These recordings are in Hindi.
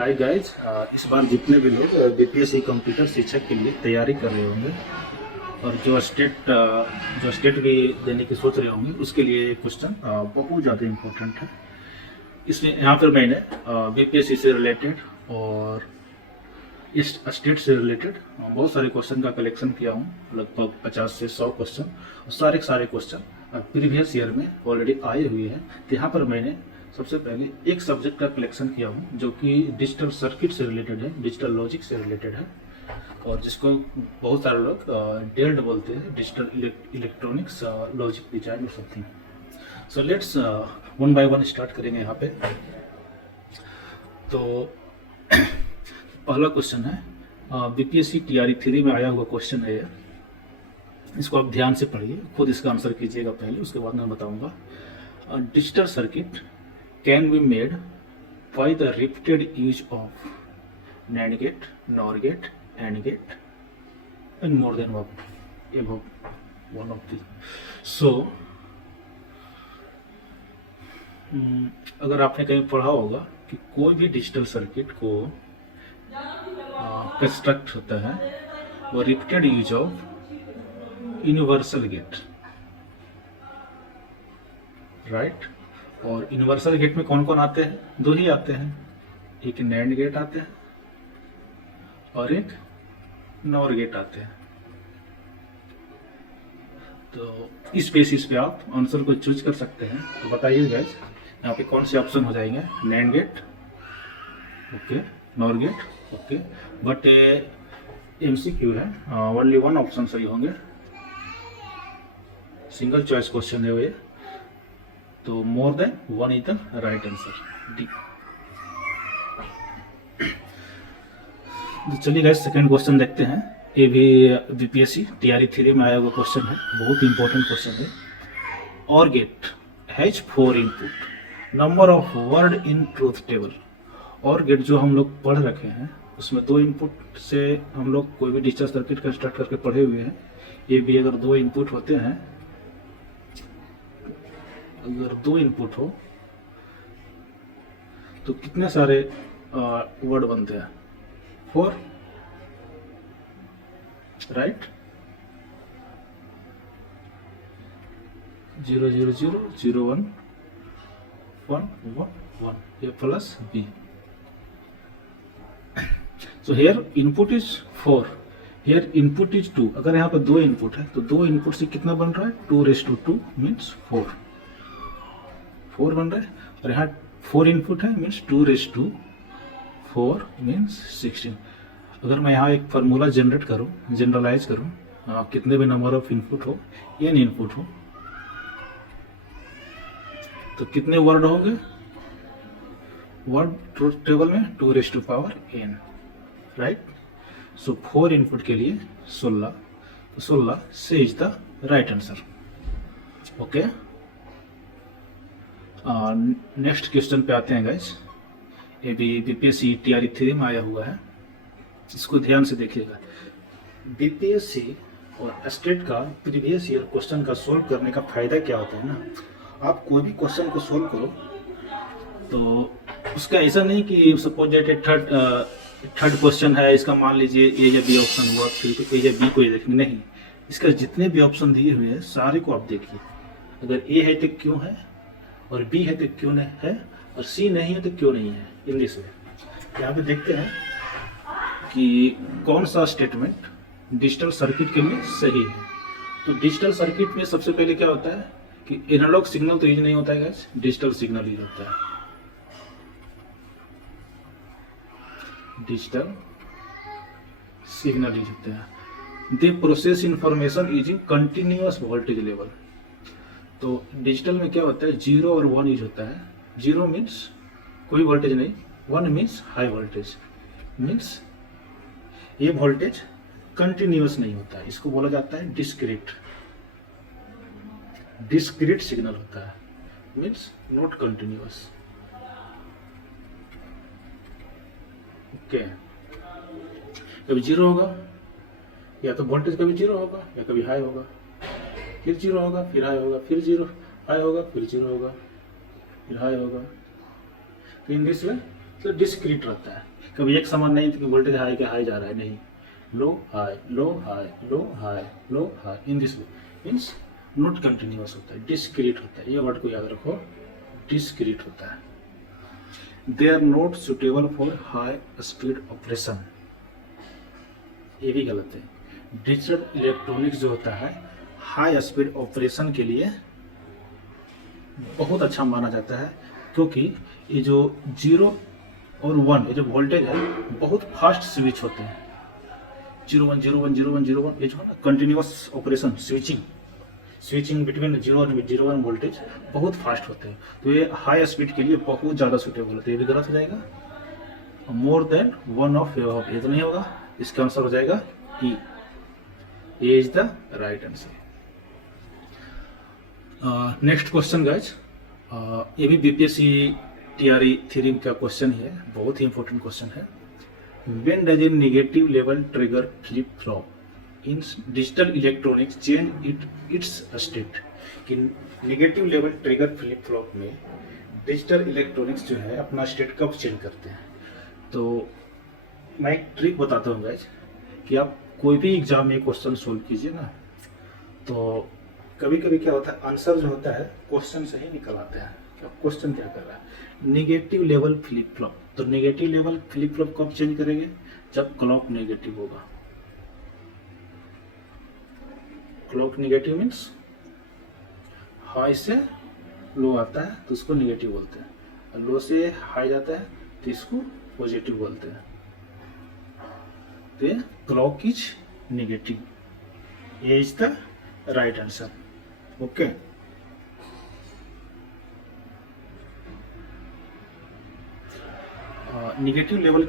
हाय गाइज, इस बार जितने भी लोग बीपीएससी कंप्यूटर शिक्षक के लिए तैयारी कर रहे होंगे और जो स्टेट भी देने की सोच रहे होंगे उसके लिए ये क्वेश्चन बहुत ज़्यादा इम्पोर्टेंट है। इसमें यहाँ पर मैंने बीपीएससी से रिलेटेड और इस स्टेट से रिलेटेड बहुत सारे क्वेश्चन का कलेक्शन किया हूँ, लगभग 50 से 100 क्वेश्चन। और सारे क्वेश्चन प्रीवियस ईयर में ऑलरेडी आए हुए हैं। तो यहाँ पर मैंने सबसे पहले एक सब्जेक्ट का कलेक्शन किया हूँ जो कि डिजिटल सर्किट से रिलेटेड है, डिजिटल लॉजिक से रिलेटेड है, और जिसको बहुत सारे लोग डेल्ड बोलते हैं, डिजिटल इलेक्ट्रॉनिक्स लॉजिक डिजाइन और something. So let's one by one start करेंगे यहाँ पे। तो पहला क्वेश्चन है, बीपीएससी टीआरई 3 में आया हुआ क्वेश्चन है ये। इसको आप ध्यान से पढ़िए, खुद इसका आंसर कीजिएगा पहले, उसके बाद मैं बताऊंगा। Digital circuit can be made by the repeated use of NAND gate, NOR gate, AND gate, and more than one of these. So, अगर आपने कहीं पढ़ा होगा कि कोई भी डिजिटल सर्किट को कंस्ट्रक्ट होता है वो repeated use of universal gate, right. और यूनिवर्सल गेट में कौन कौन आते हैं? दो ही आते हैं, एक नैंड गेट आते हैं और एक नॉर गेट आते हैं। तो इस बेसिस पे आप आंसर को चूज कर सकते हैं। तो बताइए गाइस, यहाँ पे कौन से ऑप्शन हो जाएंगे? NAND gate, okay, NOR gate, okay. But MCQ है, ओनली वन ऑप्शन सही होंगे, सिंगल चॉइस क्वेश्चन है ये। तो more than one is the right answer, D. तो चलिए गाइस, सेकंड क्वेश्चन देखते हैं। ये भी बीपीएससी टीआरई 3 में आया हुआ क्वेश्चन है, बहुत इंपॉर्टेंट क्वेश्चन है। OR gate has 4 input, number of word in truth table. OR gate जो हम लोग पढ़ रखे हैं उसमें 2 इनपुट से हम लोग कोई भी डिजिटल सर्किट कंस्ट्रक्ट करके पढ़े हुए हैं। ये भी अगर 2 इनपुट होते हैं, अगर 2 इनपुट हो तो कितने सारे वर्ड बनते हैं? 4, राइट। 0 0 0 0 1 1 1 1, ये plus B. So here input is 4, here input is 2। अगर यहाँ पर 2 इनपुट है तो 2 इनपुट से कितना बन रहा है? 2⁻² मीन्स 4 बन रहा है। और यहाँ 4 इनपुट है मीन्स 2⁻4 मीन्स 16। अगर मैं यहाँ एक फार्मूला जनरेट करूँ, जनरलाइज करूँ, कितने भी नंबर ऑफ इनपुट हो, n इनपुट हो, तो कितने वर्ड होंगे? वर्ड ट्रूथ टेबल में 2⁻n, राइट। सो 4 इनपुट के लिए 16, तो 16 से is the right answer, okay. Next question पे आते हैं गाइस। ये भी बीपीएससी टीआरई 3 में आया हुआ है, इसको ध्यान से देखिएगा। बीपीएससी और स्टेट का प्रीवियस ईयर क्वेश्चन का सोल्व करने का फायदा क्या होता है ना, आप कोई भी क्वेश्चन को सोल्व करो तो उसका ऐसा नहीं कि सपोज थर्ड क्वेश्चन है, इसका मान लीजिए ए या बी ऑप्शन हुआ, फिर ए या बी को ये देखेंगे, नहीं। इसका जितने भी ऑप्शन दिए हुए हैं सारे को आप देखिए। अगर ए है तो क्यों है, और बी है तो क्यों नहीं है, और सी नहीं है तो क्यों नहीं है, इंग्लिश में। यहाँ पे देखते हैं कि कौन सा स्टेटमेंट डिजिटल सर्किट के लिए सही है। तो डिजिटल सर्किट में सबसे पहले क्या होता है कि एनालॉग सिग्नल तो यूज नहीं होता है गाइस, डिजिटल सिग्नल यूज होता है। डिजिटल सिग्नल यूज होते हैं। They process information using continuous voltage level. तो डिजिटल में क्या होता है, 0 और 1 यूज होता है। 0 मीन्स कोई वोल्टेज नहीं, 1 मीन्स हाई वोल्टेज, मीन्स ये वोल्टेज कंटिन्यूअस नहीं होता है, इसको बोला जाता है डिस्क्रीट सिग्नल होता है, मीन्स नॉट कंटिन्यूअस, ओके। कभी 0 होगा, या तो वोल्टेज कभी 0 होगा या कभी हाई होगा, फिर 0 होगा, फिर हाई होगा, फिर 0 हाई होगा, फिर 0 होगा, फिर हाई होगा। तो इंग्लिश में तो डिस्क्रीट रहता है। कभी एक समान नहीं कि वोल्टेज हाई के हाई जा रहा है, नहीं, low high low high low high low high, in this way means not continuous होता है, डिस्क्रीट होता है, ये वर्ड को याद रखो, डिस्क्रीट होता है। They are not suitable for high speed operation, ये भी गलत है। डिजिटल इलेक्ट्रॉनिक्स जो होता है हाई स्पीड ऑपरेशन के लिए बहुत अच्छा माना जाता है, क्योंकि ये जो 0 और 1 ये जो वोल्टेज है बहुत फास्ट स्विच होते हैं, 0 1 0 1 0 1 0 1, ये जो है ना कंटिन्यूअस ऑपरेशन, स्विचिंग बिटवीन 0 और 0 1 वोल्टेज बहुत फास्ट होते हैं, तो ये हाई स्पीड के लिए बहुत ज़्यादा सुटेबल होते हैं, ये भी गलत हो जाएगा। मोर देन 1 ऑफ ये तो नहीं होगा, इसका आंसर हो जाएगा ई, ये is the right answer. Next question guys, ये भी बीपीएससी टीआरई थ्योरी का क्वेश्चन है, बहुत ही इंपॉर्टेंट क्वेश्चन है। When does a negative level trigger flip flop in digital electronics change its state, कि negative level trigger flip flop में डिजिटल इलेक्ट्रॉनिक्स जो है अपना स्टेट कब चेंज करते हैं। तो मैं एक ट्रिक बताता हूँ गाइज, कि आप कोई भी एग्जाम में क्वेश्चन सोल्व कीजिए ना, तो कभी कभी क्या होता है आंसर जो होता है क्वेश्चन से ही निकल आता है कि क्वेश्चन क्या कर रहा है। नेगेटिव लेवल फ्लिप फ्लॉप, तो नेगेटिव लेवल फ्लिप फ्लॉप कब चेंज करेंगे, जब क्लॉक नेगेटिव होगा। क्लॉक नेगेटिव मीन्स हाई से लो आता है तो उसको नेगेटिव बोलते हैं, लो से हाई जाता है तो इसको पॉजिटिव बोलते हैं, तो क्लॉक इज नेगेटिव, ये is the right answer. Okay, negative level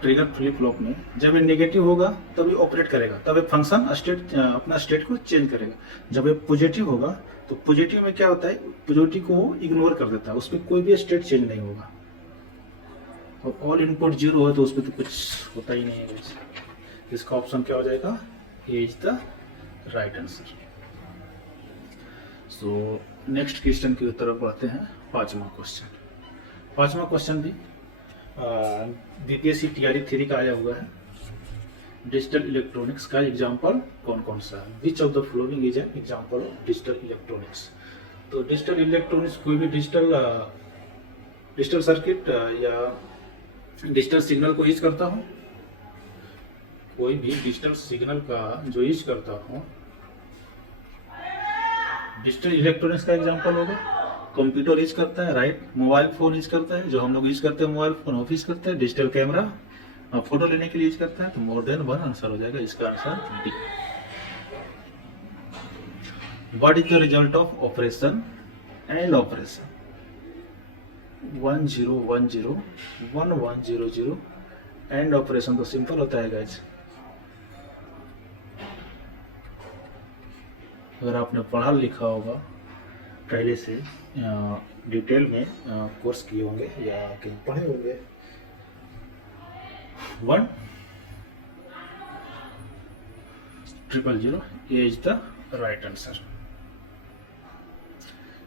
trigger flip flop में जब ये नेगेटिव होगा तभी ऑपरेट करेगा, तब ये फंक्शन स्टेट अपना स्टेट को चेंज करेगा। जब ये पॉजिटिव होगा तो पॉजिटिव में क्या होता है, पॉजिटिव को वो इग्नोर कर देता है, उसमें कोई भी स्टेट चेंज नहीं होगा। और ऑल इनपुट 0 है तो उसमें तो कुछ होता ही नहीं है। इसका ऑप्शन क्या हो जाएगा, ये is the right answer. So next question की तरफ बढ़ते हैं, पांचवा क्वेश्चन भी बीपीएससी टीआरई थ्योरी का आया हुआ है। डिजिटल इलेक्ट्रॉनिक्स का एग्जाम्पल कौन कौन सा है, which of the following is an example of digital electronics. तो डिजिटल इलेक्ट्रॉनिक्स कोई भी डिजिटल सर्किट या डिजिटल सिग्नल को यूज करता हूँ, कोई भी डिजिटल सिग्नल का जो यूज करता हूँ, डिजिटल इलेक्ट्रॉनिक्स का एग्जांपल होगा। कंप्यूटर यूज करता है, राइट, मोबाइल फोन यूज करता है, जो हम लोग यूज करते हैं मोबाइल फोन ऑफिस करते हैं, डिजिटल कैमरा फोटो लेने के लिए यूज करता है, तो मोर देन 1 आंसर हो जाएगा, इसका answer D. What is the result of operation and operation 1010 1100 and operation, तो सिंपल होता है गाइज। अगर आपने पढ़ा लिखा होगा पहले से डिटेल में कोर्स किए होंगे या कहीं पढ़े होंगे, 1000, ये is the right answer.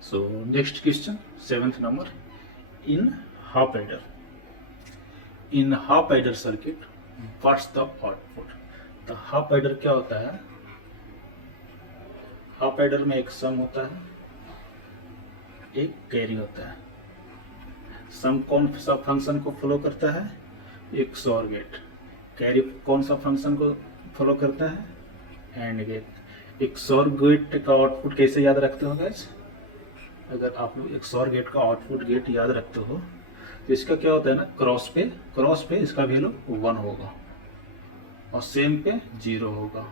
So next question 7th number, in half adder circuit what's the output. तो हाफ एडर क्या होता है, हाफ एडर में एक सम होता है, एक कैरी होता है। सम कौन सा फंक्शन को फॉलो करता है, एक XOR गेट। कैरी कौन सा फंक्शन को फॉलो करता है, एंड गेट। XOR गेट का आउटपुट कैसे याद रखते हो गाइस, अगर आप लोग XOR गेट का आउटपुट गेट याद रखते हो तो इसका क्या होता है ना, क्रॉस पे इसका वैल्यू 1 होगा और सेम पे 0 होगा,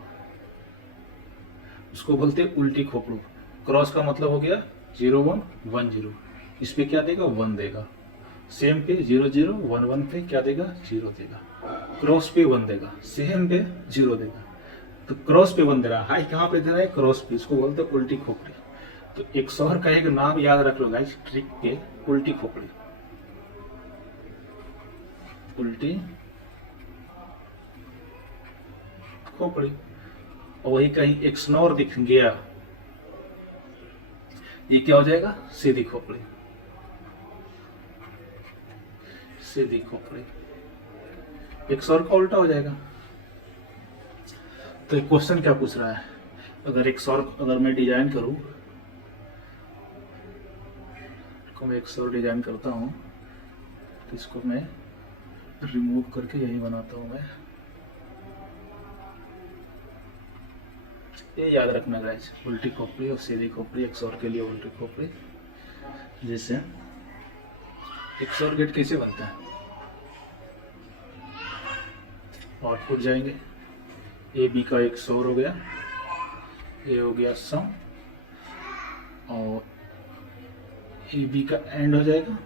उसको बोलते हैं उल्टी खोपड़ी। क्रॉस का मतलब हो गया 0 1 1 0, इस पे क्या देगा 1 देगा, सेम पे 0 0 1 1 पे क्या देगा 0 देगा, क्रॉस पे 1 देगा, सेम पे 0 देगा। तो क्रॉस पे 1 दे रहा है, हाई कहाँ पे दे रहा है, क्रॉस पे, इसको बोलते हैं उल्टी खोपड़ी। तो XOR का एक नाम याद रख लो गाइस ट्रिक पे, उल्टी खोपड़ी, उल्टी खोपड़ी। और वही कहीं XNOR दिख गया, ये क्या हो जाएगा, सीधी खोपड़ी, सीधी खोपड़ी। XOR का उल्टा हो जाएगा। तो एक क्वेश्चन क्या पूछ रहा है, अगर XOR अगर मैं डिजाइन करूं, को मैं XOR डिजाइन करता हूं, तो इसको मैं रिमूव करके यही बनाता हूं मैं। ये याद रखना गाइस, उल्टी खोपड़ी और सीधी खोपड़ी, XOR के लिए उल्टी खोपड़ी। जैसे XOR गेट कैसे बनता है, आउटपुट जाएंगे, ए बी का XOR हो गया, ये हो गया सम, और ए बी का एंड हो जाएगा,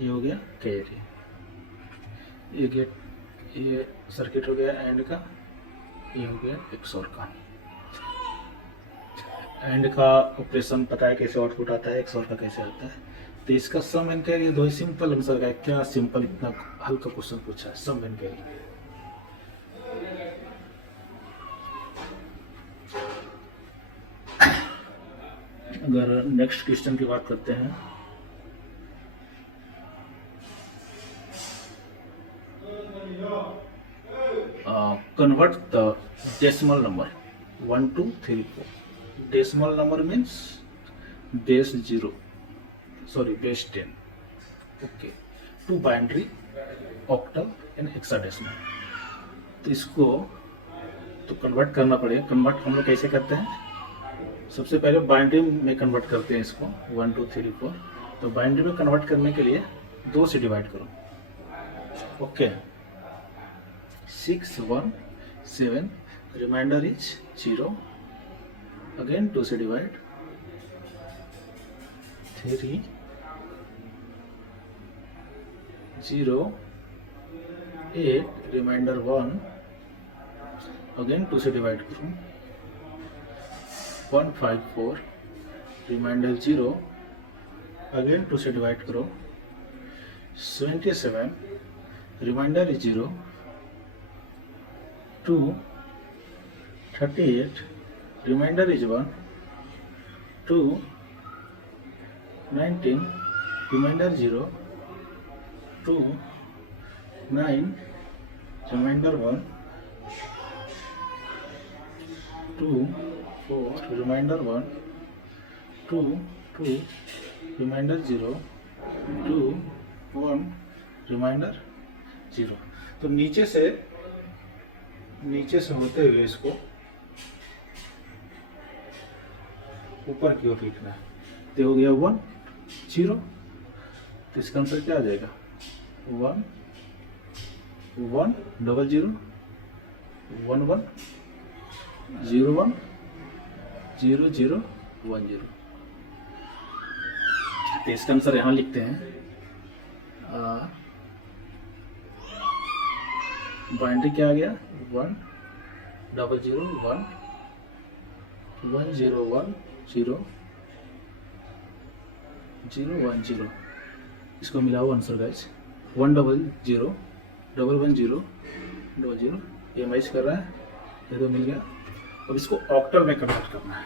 ये हो गया कैरी। ये गेट, ये सर्किट हो गया एंड का, ये हो गया XOR का। एंड का ऑपरेशन पता है कैसे आउटपुट आता है, XOR का कैसे आता है। तो इसका सम एंड कैरी दो ही सिंपल आंसर है। क्या सिंपल, इतना हल्का क्वेश्चन पूछा है, सम एंड कैरी। अगर नेक्स्ट क्वेश्चन की बात करते हैं, convert the decimal number 1 2 3 4। Decimal number means base 0, sorry base 10, okay, to binary, octal and hexadecimal. तो इसको तो कन्वर्ट करना पड़ेगा। कन्वर्ट हम लोग कैसे करते हैं, सबसे पहले बाइनरी में कन्वर्ट करते हैं इसको 1 2 3 4। तो बाइनरी में कन्वर्ट करने के लिए 2 से डिवाइड करो, ओके, 6 1 7, रिमाइंडर इज 0, अगेन 2 से डिवाइड, 3 0 8, रिमाइंडर 1, अगेन 2 से डिवाइड करूँ, 1 5 4, रिमाइंडर 0, अगेन 2 से डिवाइड करो, 77, remainder is 0, 2 38, remainder is 1, 2 19, remainder 0, 2 9, remainder 1, 2 4, remainder 1, 2 2, remainder 0, 2 1, remainder 0। तो नीचे से होते हुए इसको ऊपर की ओर लिखना है। तो हो गया 1 0, तो इसका आंसर क्या आ जाएगा, 1 1 0 0 1 1 0 1 0 0 1 0। तो इसका आंसर यहाँ लिखते हैं, बाइनरी क्या आ गया, 1 0 0 1 1 0 1 0 0 1 0। इसको मिलाओ आंसर गाइस, 1 0 0 1 1 0 0 0, ये मैच कर रहा है, ये तो मिल गया। अब इसको ऑक्टल में कन्वर्ट करना है।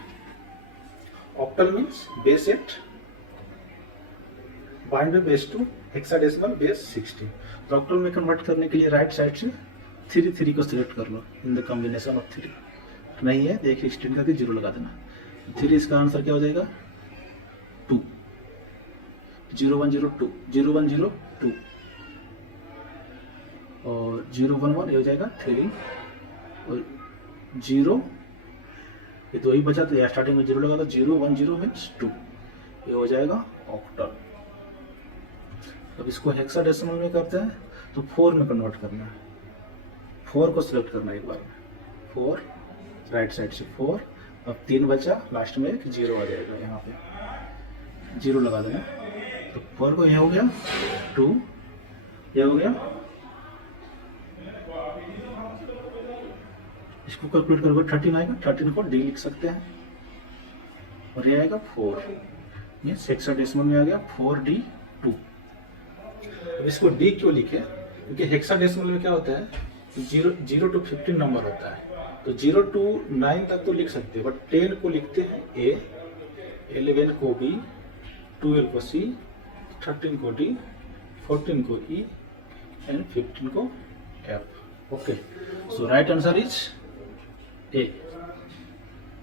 Octal means base 8, binary base 2, hexadecimal base 16। तो ऑक्टल में कन्वर्ट करने के लिए राइट साइड से 3 3 को सिलेक्ट कर लो, इन द कॉम्बिनेशन ऑफ 3। नहीं है देखिए, एक्सटेंड करके 0 लगा देना, 3। इसका आंसर क्या हो जाएगा, 2, 0 1 0 2, 0 1 0 2, और 0 1 1 ये हो जाएगा 3, और 0 ये 2 ही बचा, तो यहाँ स्टार्टिंग में 0 लगा, तो 0 1 0 मीन्स 2, ये हो जाएगा ऑक्टल। अब इसको हेक्साडेसिमल में करते हैं, तो 4 में कन्वर्ट करना है। 4 को सिलेक्ट करना है एक बार में, 4 राइट साइड से 4, अब 3 बचा, लास्ट में एक 0 आ जाएगा, यहाँ पे 0 लगा देना। तो 4 को यह हो गया 2, यह हो गया, इसको कैलकुलेट करोगे 13 आएगा, 13 को डी लिख सकते हैं, और ये आएगा 4, मीन्स हेक्साडेसिमल में आ गया 4D2। अब इसको डी क्यों लिखे, क्योंकि हेक्साडेसिमल में क्या होता है, 0 to 15 नंबर होता है, तो 0 to 9 तक तो लिख सकते हैं, बट 10 को लिखते हैं A, 11 को B, 12 को C, 13 को D, 14 को E, एंड 15 को F. Okay, so right answer is a.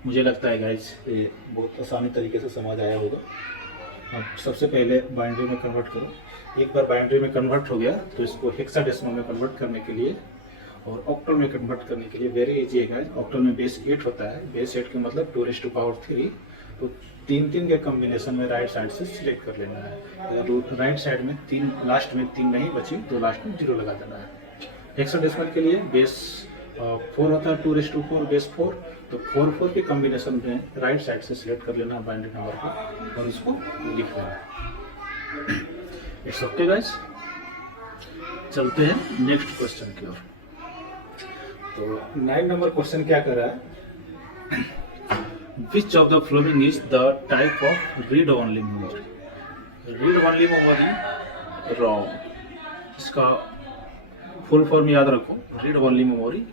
मुझे लगता है गाइज ये बहुत आसानी तरीके से समझ आया होगा। अब सबसे पहले बाइनरी में कन्वर्ट करो। एक बार बाइनरी में कन्वर्ट हो गया तो इसको हेक्साडेसिमल में कन्वर्ट करने के लिए और ऑक्टल में कन्वर्ट करने के लिए वेरी इजी है गाइज। ऑक्टल में बेस 8 होता है, बेस 8 का मतलब 2⁻3। तो 3 के कॉम्बिनेशन में राइट साइड से सिलेक्ट कर लेना है। अगर राइट साइड में 3, लास्ट में 3 नहीं बची तो लास्ट में 0 लगा देना है। हेक्साडेसिमल के लिए बेस 4 होता है, 2⁴ बेस 4। तो 4 के कॉम्बिनेशन में राइट साइड से सिलेक्ट कर लेना बाइनरी नंबर को और इसको लिख लेना। इट्स ओके गाइस, चलते हैं नेक्स्ट क्वेश्चन की ओर। तो 9 नंबर क्वेश्चन क्या कर रहा है, which of the following is the type of read only memory? Read only memory रोम, इसका फुल फॉर्म याद रखो, रीड ओनली मेमोरी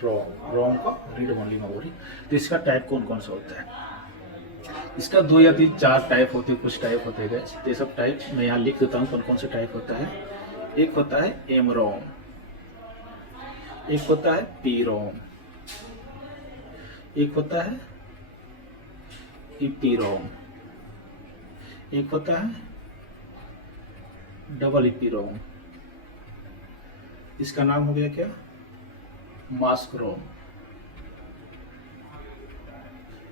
ROM, रोम का रीड ओनली मेमोरी। तो इसका टाइप कौन कौन सा होता है? इसका 2 या 3 4 टाइप होते हैं, कुछ टाइप होते हैं। तो ये सब टाइप मैं यहाँ लिख देता हूँ कौन कौन से टाइप होता है। एक होता है MROM, एक होता है PROM, एक होता है EPROM, एक होता है EEPROM। इसका नाम हो गया क्या, मास्क रोम।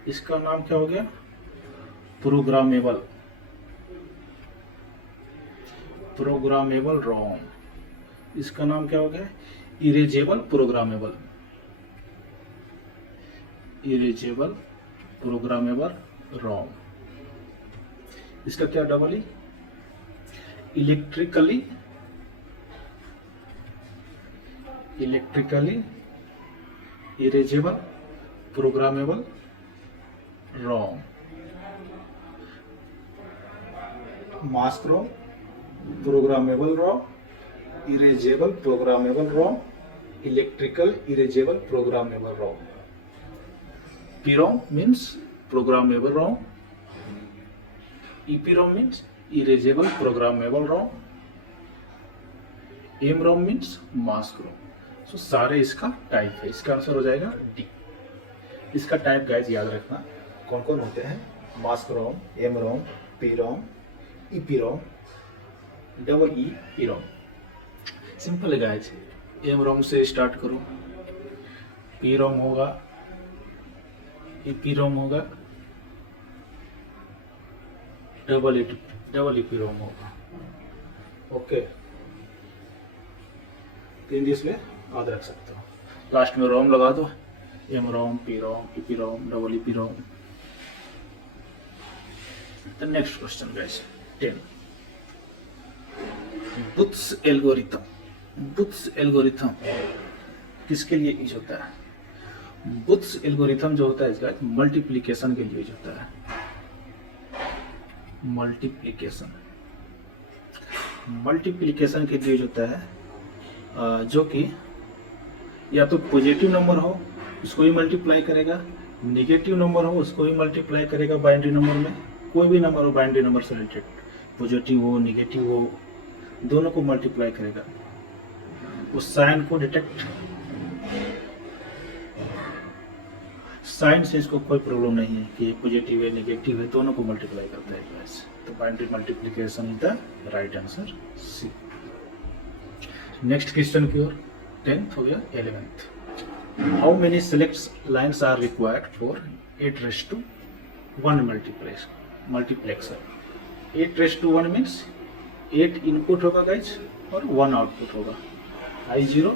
इसका नाम क्या हो गया, प्रोग्रामेबल रोम। इसका नाम क्या हो गया, इरेजेबल प्रोग्रामेबल रोम। इसका क्या double E, electrically erasable programmable ROM. Mask ROM, programmable ROM, erasable programmable ROM, electrical erasable programmable ROM. PROM means programmable ROM, EPROM means erasable programmable ROM, MROM means mask ROM। सो सारे इसका टाइप है, इसका आंसर हो जाएगा डी। इसका टाइप गाइज याद रखना कौन कौन होते हैं, मास्क रोम, MROM, PROM, EPROM, EEPROM। Simple है गाइज, MROM से स्टार्ट करो, PROM होगा, EPROM होगा, EEPROM होगा। ओके, तीन इसमें याद रख सकते हो। लास्ट में रोम लगा दो, MROM, PROM, EPROM, EEPROM। The next question guys, 10। बुत्स algorithm किसके लिए यूज होता है? बुत्स एल्गोरिथम जो होता है इसका मल्टीप्लिकेशन के लिए यूज होता है। मल्टीप्लिकेशन के लिए यूज होता है, जो कि या तो पॉजिटिव नंबर हो उसको ही मल्टीप्लाई करेगा, नेगेटिव नंबर हो उसको ही मल्टीप्लाई करेगा। बाइनरी नंबर में कोई भी नंबर हो, बाइनरी नंबर से रिलेटेड, पॉजिटिव हो नेगेटिव हो, दोनों को मल्टीप्लाई करेगा। उस साइन को डिटेक्ट, साइन से इसको कोई प्रॉब्लम नहीं है कि पॉजिटिव है नेगेटिव है, दोनों को मल्टीप्लाई करता है क्लास। तो binary multiplication is the right answer, C. Next question की ओर, 10th हो गया 11th। How many select lines are required for 8:1 multiplexer? 8:1 means 8 input होगा गाइज और 1 आउटपुट होगा। I0,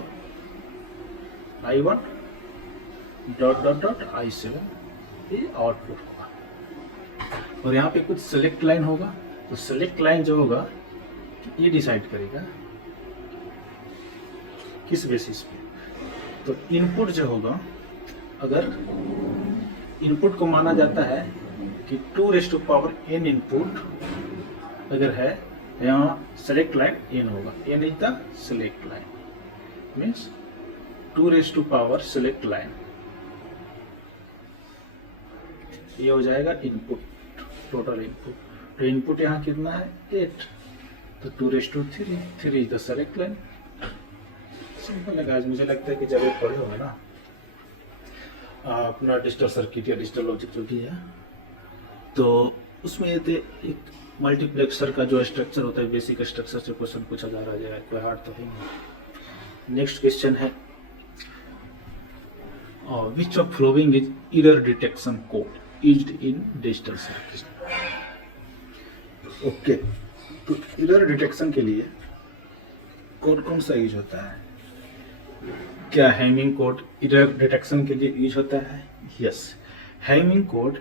I1 डॉट I7 ये आउटपुट होगा। और यहाँ पे कुछ सेलेक्ट लाइन होगा, तो सेलेक्ट लाइन जो होगा ये डिसाइड करेगा किस बेसिस पे। तो इनपुट जो होगा, अगर इनपुट को माना जाता है कि 2⁻n इनपुट अगर है, यहाँ सेलेक्ट लाइन n होगा, n is the select line, means 2⁻ select line, ये हो जाएगा इनपुट, टोटल इनपुट। तो इनपुट यहाँ कितना है 8, तो 2/3, 3 is the select line. Simple है गाइस, मुझे लगता है कि जब ये पढ़े होंगे ना अपना डिजिटल सर्किट या डिजिटल लॉजिक जो भी है, तो उसमें एक मल्टीप्लेक्सर का जो स्ट्रक्चर होता है, बेसिक स्ट्रक्चर से क्वेश्चन पूछा जा रहा है, कोई हार्ड तो है नहीं। नेक्स्ट क्वेश्चन है which of following is error detection code used in digital circuit. Okay, तो एरर डिटेक्शन के लिए कोड कौन सा यूज होता है? क्या हैमिंग कोड एरर डिटेक्शन के लिए यूज होता है? Yes, Hamming code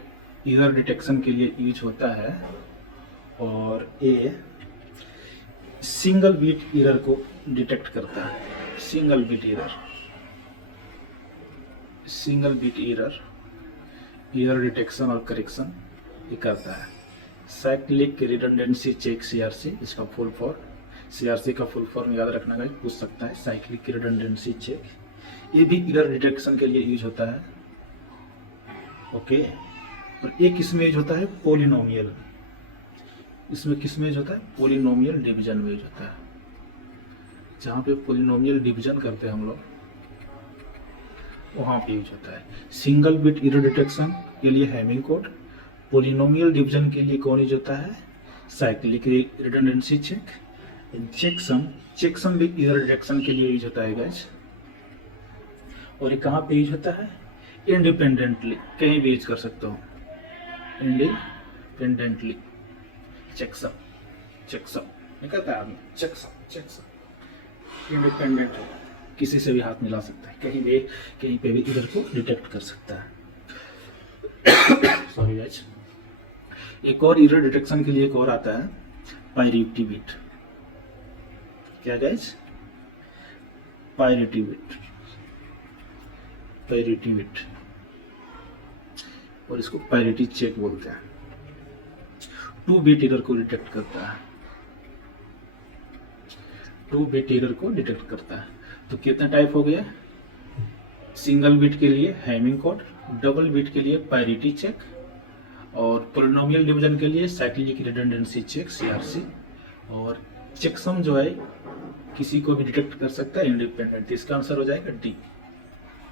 error detection के लिए यूज होता है और ये सिंगल बीट एरर को डिटेक्ट करता है। सिंगल बीट एरर डिटेक्शन और करेक्शन ये करता है। साइक्लिक रिडंडेंसी चेक सीआरसी, इसका फुल फॉर्म, सीआरसी का फुल फॉर्म याद रखना है, पूछ सकता है। साइक्लिक रिडंडेंसी चेक, ये भी एरर डिटेक्शन के लिए यूज होता है। ओके, और एक इसमें यूज होता है पोलिनोमियल, इसमें किस में यूज होता है? पोलिनोमियल डिवीजन में यूज होता है। जहाँ पे पोलिनोमियल डिवीजन करते हैं हम लोग, वहाँ पे यूज होता है। सिंगल बिट एरर डिटेक्शन के लिए हैमिंग कोड, पोलिनोमियल डिवीजन के लिए कौन यूज होता है? Cyclic redundancy check. चेकसम भी एरर डिटेक्शन के लिए यूज होता है गाइस। और ये कहाँ पे यूज होता है? इंडिपेंडेंटली, कहीं भी यूज कर सकते हो, इंडिपेंडेंटली। चेकसम नहीं कहता है आदमी, चेकसम इंडिपेंडेंटली, किसी से भी हाथ मिला सकता है, कहीं पे भी एरर को डिटेक्ट कर सकता है। Sorry guys. एक और एरर डिटेक्शन के लिए एक और आता है पायरिटी बिट। क्या गाइस? पायरिटी बिट, और इसको पायरिटी चेक बोलते हैं। 2 बिट एरर को डिटेक्ट करता है, 2 बिट एरर को डिटेक्ट करता है। तो कितने टाइप हो गया? सिंगल बिट के लिए हैमिंग कोड, डबल बिट के लिए पायरिटी चेक, और पोलिनोमियल डिवीजन के लिए साइक्लिक रिडंडेंसी चेक सीआरसी, और चेकसम जो है किसी को भी डिटेक्ट कर सकता है इंडिपेंडेंट। इसका आंसर हो जाएगा D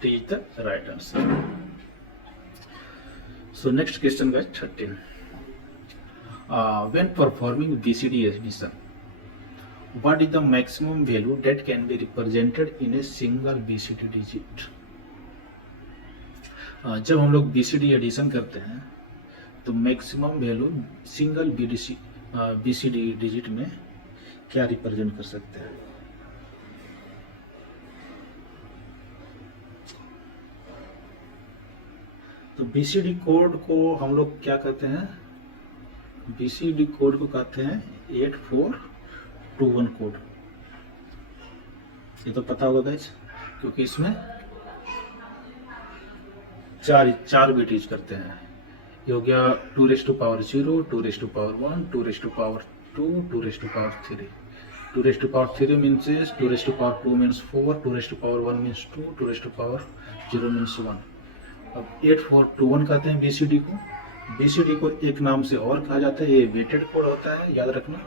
is the right answer. So next question guys 13। When performing BCD addition, what is the maximum value that can be represented in a single BCD digit? जब हम लोग BCD एडिशन करते हैं तो maximum value single BCD digit में क्या रिप्रेजेंट कर सकते हैं? तो BCD कोड को हम लोग क्या कहते हैं? BCD कोड को कहते हैं 8421 कोड। ये तो पता होगा गाइस, क्योंकि इसमें चार बिट यूज करते हैं। ये हो गया 2 to power 0, 2 to power 1, 2 to power 2, 2 to power 3। 2 to power 3 means 2 to power 2 means 4, 2 to power 1 means 2, 2 to power 0 means 1। अब 8421 कहते हैं BCD को। BCD को एक नाम से और कहा जाता है, ये वेटेड कोड होता है, याद रखना,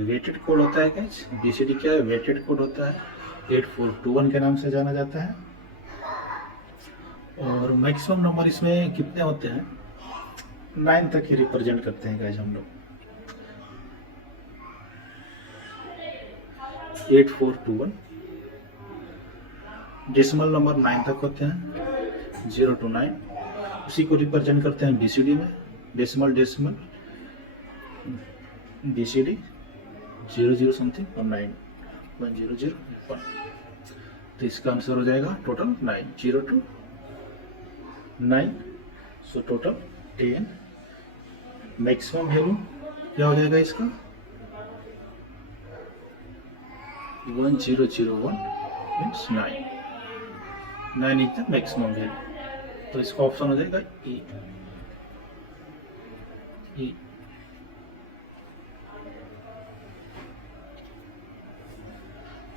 वेटेड कोड होता है गाइस। BCD क्या है? वेटेड कोड होता है, 8421 के नाम से जाना जाता है। और मैक्सिमम नंबर इसमें कितने होते हैं? 9 तक ही रिप्रेजेंट करते हैं गाइस हम लोग। 8421 डेसिमल नंबर 9 तक होते हैं, 0 to 9, उसी को रिप्रेजेंट करते हैं BCD में। डेसिमल BCD 00 समथिंग और 9 1001। तो इसका आंसर हो जाएगा total 9, 0 to 9, so total 10। Maximum value क्या हो जाएगा इसका? 1001 means 9 is the maximum value. तो इसका ऑप्शन हो जाएगा ई।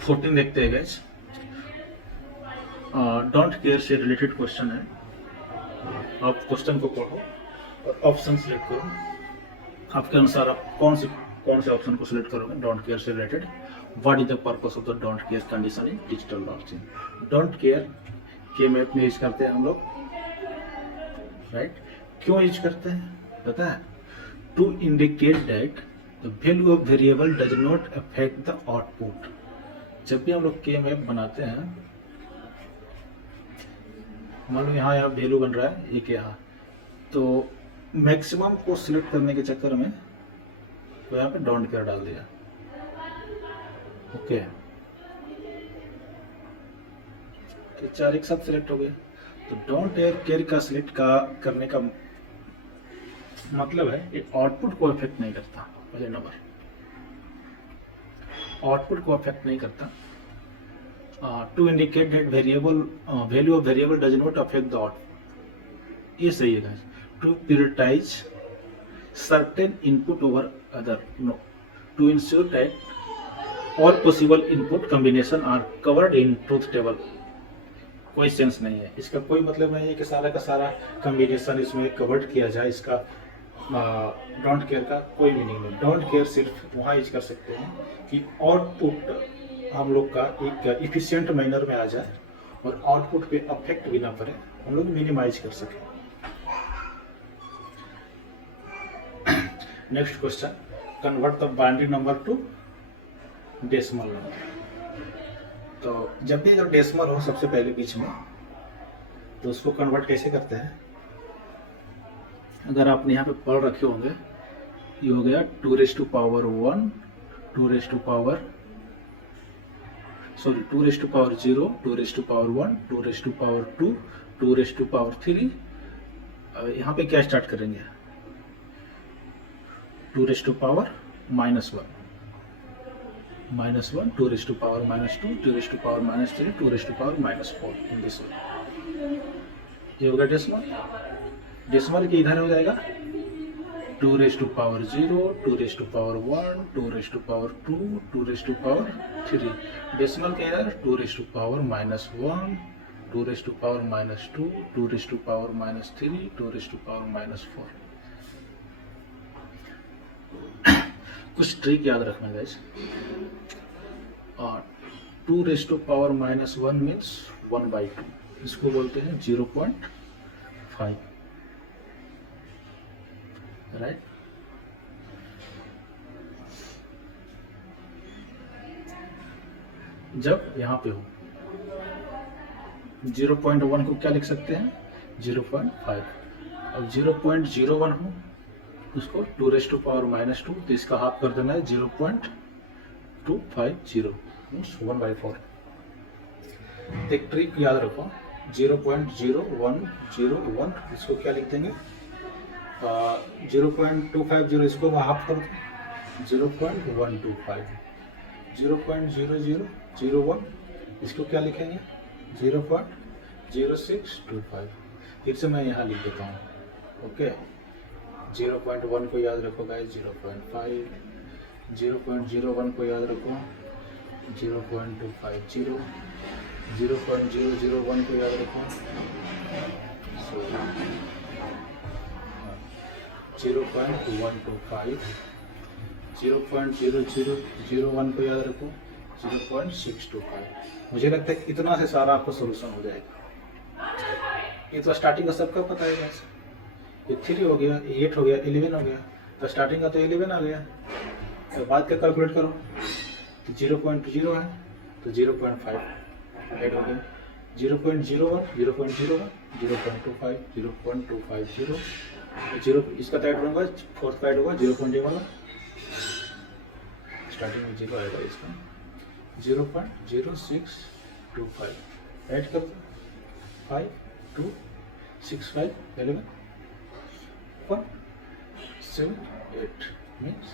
14 देखते हैं गाइस। डोंट केयर से रिलेटेड क्वेश्चन है। आप क्वेश्चन को पढ़ो और ऑप्शन सिलेक्ट करो, आपके अनुसार आप कौन से ऑप्शन को सिलेक्ट करोगे डोंट केयर से related. What is the purpose of the don't care condition in digital blockchain. Don't care के मैप में यूज करते हैं हम लोग, राइट। क्यों यूज करते हैं पता है? To indicate that the value of variable does not affect the output. जब भी हम लोग के मैप बनाते हैं, मान लो यहाँ वैल्यू बन रहा है एक यहाँ, तो मैक्सिमम को सिलेक्ट करने के चक्कर में तो यहाँ पे डोंट केयर डाल दिया, ओके। तो 4 एक साथ सिलेक्ट हो गए। तो डोंट केयर का सिलेक्ट करने का मतलब है ये आउटपुट को अफेक्ट नहीं करता। पहले नंबर, आउटपुट को अफेक्ट नहीं करता। To indicate that value of variable does not affect the output, ये सही है guys. To prioritize certain input over other, no, to ensure that all possible input combination are covered in truth table। कोई सेंस नहीं है इसका, कोई मतलब नहीं है कि सारा का सारा कम्बिनेशन इसमें कवर्ड किया जाए। इसका डोंट केयर का कोई मीनिंग नहीं। डोंट केयर सिर्फ वहाँ यूज कर सकते हैं कि आउटपुट हम लोग का एक इफिशिएंट मैनर में आ जाए और आउटपुट पे अफेक्ट भी ना पड़े, हम लोग मिनिमाइज कर सकें। Next question, convert the binary number two decimal number. तो जब भी अगर डेसिमल हो सबसे पहले बीच में, तो उसको कन्वर्ट कैसे करते हैं? अगर आपने यहाँ पे पढ़ रखे होंगे, ये हो गया 2 raised to power 1, 2 raised to power 0, 2 raised to power 1, 2 raised to power 2, 2 raised to power 3। यहाँ पे क्या स्टार्ट करेंगे? 2 raised to power -1, 2 raised to power -2, 2 raised to power -3, 2 raised to power -4 in this वे। ये होगा डेसिमल। डेसिमल के इधर हो जाएगा 2 raised to power 0, 2 raised to power 1, 2 raised to power 2, 2 raised to power 3। Decimal के इधर 2 raised to power -1, 2 raised to power -2, 2 raised to power -3, 2 raised to power -4। कुछ ट्रिक याद रखना guys. 2 raised to power -1 means 1/2, इसको बोलते हैं 0.5, राइट। जब यहाँ पे हो 0.1 को क्या लिख सकते हैं? 0.5। अब 0.01 हो उसको 2 raised to power -2, तो इसका हाफ कर देना है 0.250 मीन्स 1/4। एक ट्रिक याद रखो, 0.0101 इसको क्या लिख देंगे? 0.250 इसको हाफ कर दो 0.125। 0.0001 इसको क्या लिखेंगे? 0.0625। फिर से मैं यहाँ लिख देता हूँ, ओके। 0.1 को याद रखो गाइस, 0.5, 0.01 को याद रखो 0.250, 0.001 को याद रखो 0.125, 0.0001 को याद रखो 0.625। मुझे लगता है इतना से सारा आपको सोल्यूशन हो जाएगा। ये तो स्टार्टिंग का सबका पता है गाइस। ये 3 हो गया, 8 हो गया, 11 हो गया, तो स्टार्टिंग का तो 11 आ गया। तो बाद का कैलकुलेट करो तो 0.0 है तो 0.5 ऐड हो गया, 0.01, 0.01, 0.25, 0.250, 0 इसका तो ऐड होगा, फोर्थ का ऐड होगा 0.1 वाला, स्टार्टिंग में 0 आएगा इसका 0.0625 ऐड कर 5, 2, 6, 5, 11, 1, 7, 8 मीन्स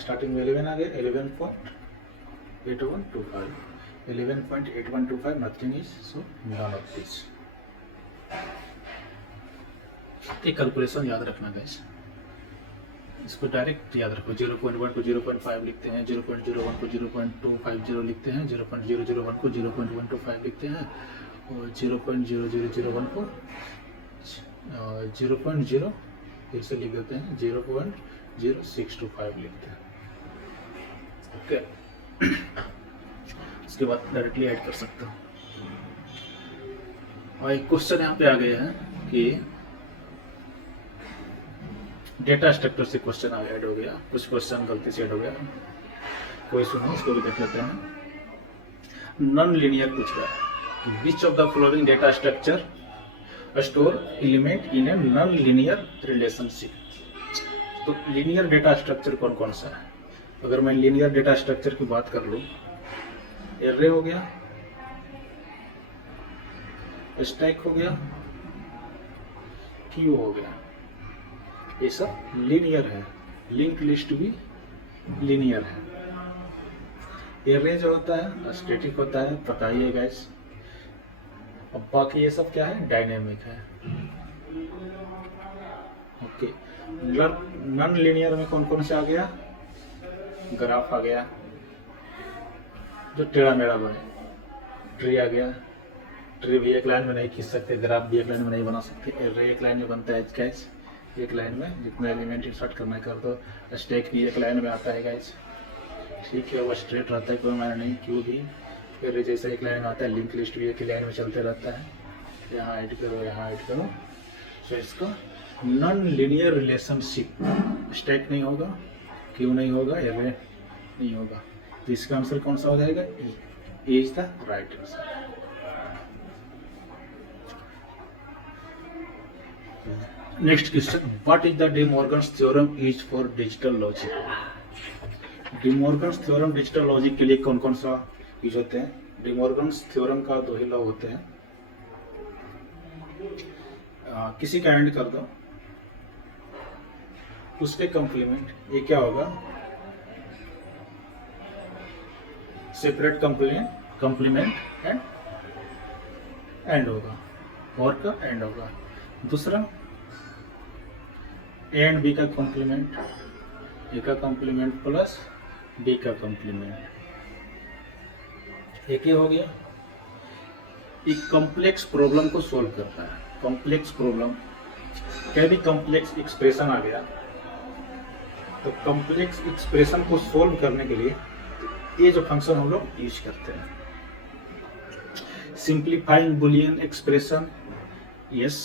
स्टार्टिंग में 11 आ गया, 11.8125, 11.8125, nothing is so none of this. एक कैलकुलेशन याद रखना गाइस, इसको डायरेक्ट याद रखो। 0.1 को 0.5 लिखते हैं, 0.01 को 0.250 लिखते हैं, 0.001 को 0.125 लिखते हैं और 0.0001 को 0.0 फिर से लिख देते हैं 0.0625 लिखते हैं। ओके, उसके बाद डायरेक्टली ऐड कर सकता हूँ। और एक क्वेश्चन यहाँ पे आ गया है कि डेटा स्ट्रक्चर से क्वेश्चन ऐड हो गया, कुछ क्वेश्चन गलती से ऐड हो गया, कोई सुनो इसको भी देख लेते हैं। नॉन लीनियर पूछ रहा है, which of the following data structure store element in a non linear relationship. तो लीनियर डेटा स्ट्रक्चर कौन कौन सा है? अगर मैं लीनियर डेटा स्ट्रक्चर की बात कर लूं, एरे हो गया, स्टैक हो गया, क्यू हो गया, ये सब लीनियर है। लिंक लिस्ट भी लीनियर है। एरे जो होता है स्टैटिक होता है, पता ही है गाइस। अब बाकी ये सब क्या है, डायनेमिक है। ओके, नॉन लीनियर में कौन कौन से आ गया, ग्राफ आ गया जो टेढ़ा मेढ़ा बने, ट्री आ गया, ट्री भी एक लाइन में नहीं खींच सकते, ग्राफ भी एक लाइन में नहीं बना सकते, एरे एक लाइन में बनता है गाइस, एक लाइन में जितना एलिमेंट इंसर्ट करना है कर दो। स्टैक भी एक लाइन में आता है गाइस, ठीक है, वो स्ट्रेट रहता है, कोई मायने नहीं। क्यू भी फिर जैसे एक लाइन में आता है, लिंक लिस्ट भी एक ही लाइन में चलते रहता है, यहाँ ऐड करो यहाँ ऐड करो। सो इसका नॉन लीनियर रिलेशनशिप, स्टैक नहीं होगा, क्यू नहीं होगा, एरे नहीं होगा, तो इसका आंसर कौन सा हो जाएगा, A is the right answer. Next question, what is the De Morgan's theorem used for digital logic. De Morgan's theorem digital logic के लिए कौन कौन सा यूज होते हैं? डी मॉर्गन्स थ्योरम का दो ही लॉ होते हैं, किसी का एंड कर दो, उसके कंप्लीमेंट, ये क्या होगा, सेपरेट कंप्लीमेंट एंड होगा, और का एंड होगा। दूसरा ए एंड बी का कॉम्प्लीमेंट, ए का कॉम्प्लीमेंट प्लस बी का कॉम्प्लीमेंट, एक ही हो गया। एक कॉम्प्लेक्स प्रॉब्लम को सोल्व करता है, कॉम्प्लेक्स प्रॉब्लम, क्या भी कॉम्प्लेक्स एक्सप्रेशन आ गया, तो कॉम्प्लेक्स एक्सप्रेशन को सोल्व करने के लिए ये जो फंक्शन हम लोग यूज करते हैं, simplifying Boolean expression, yes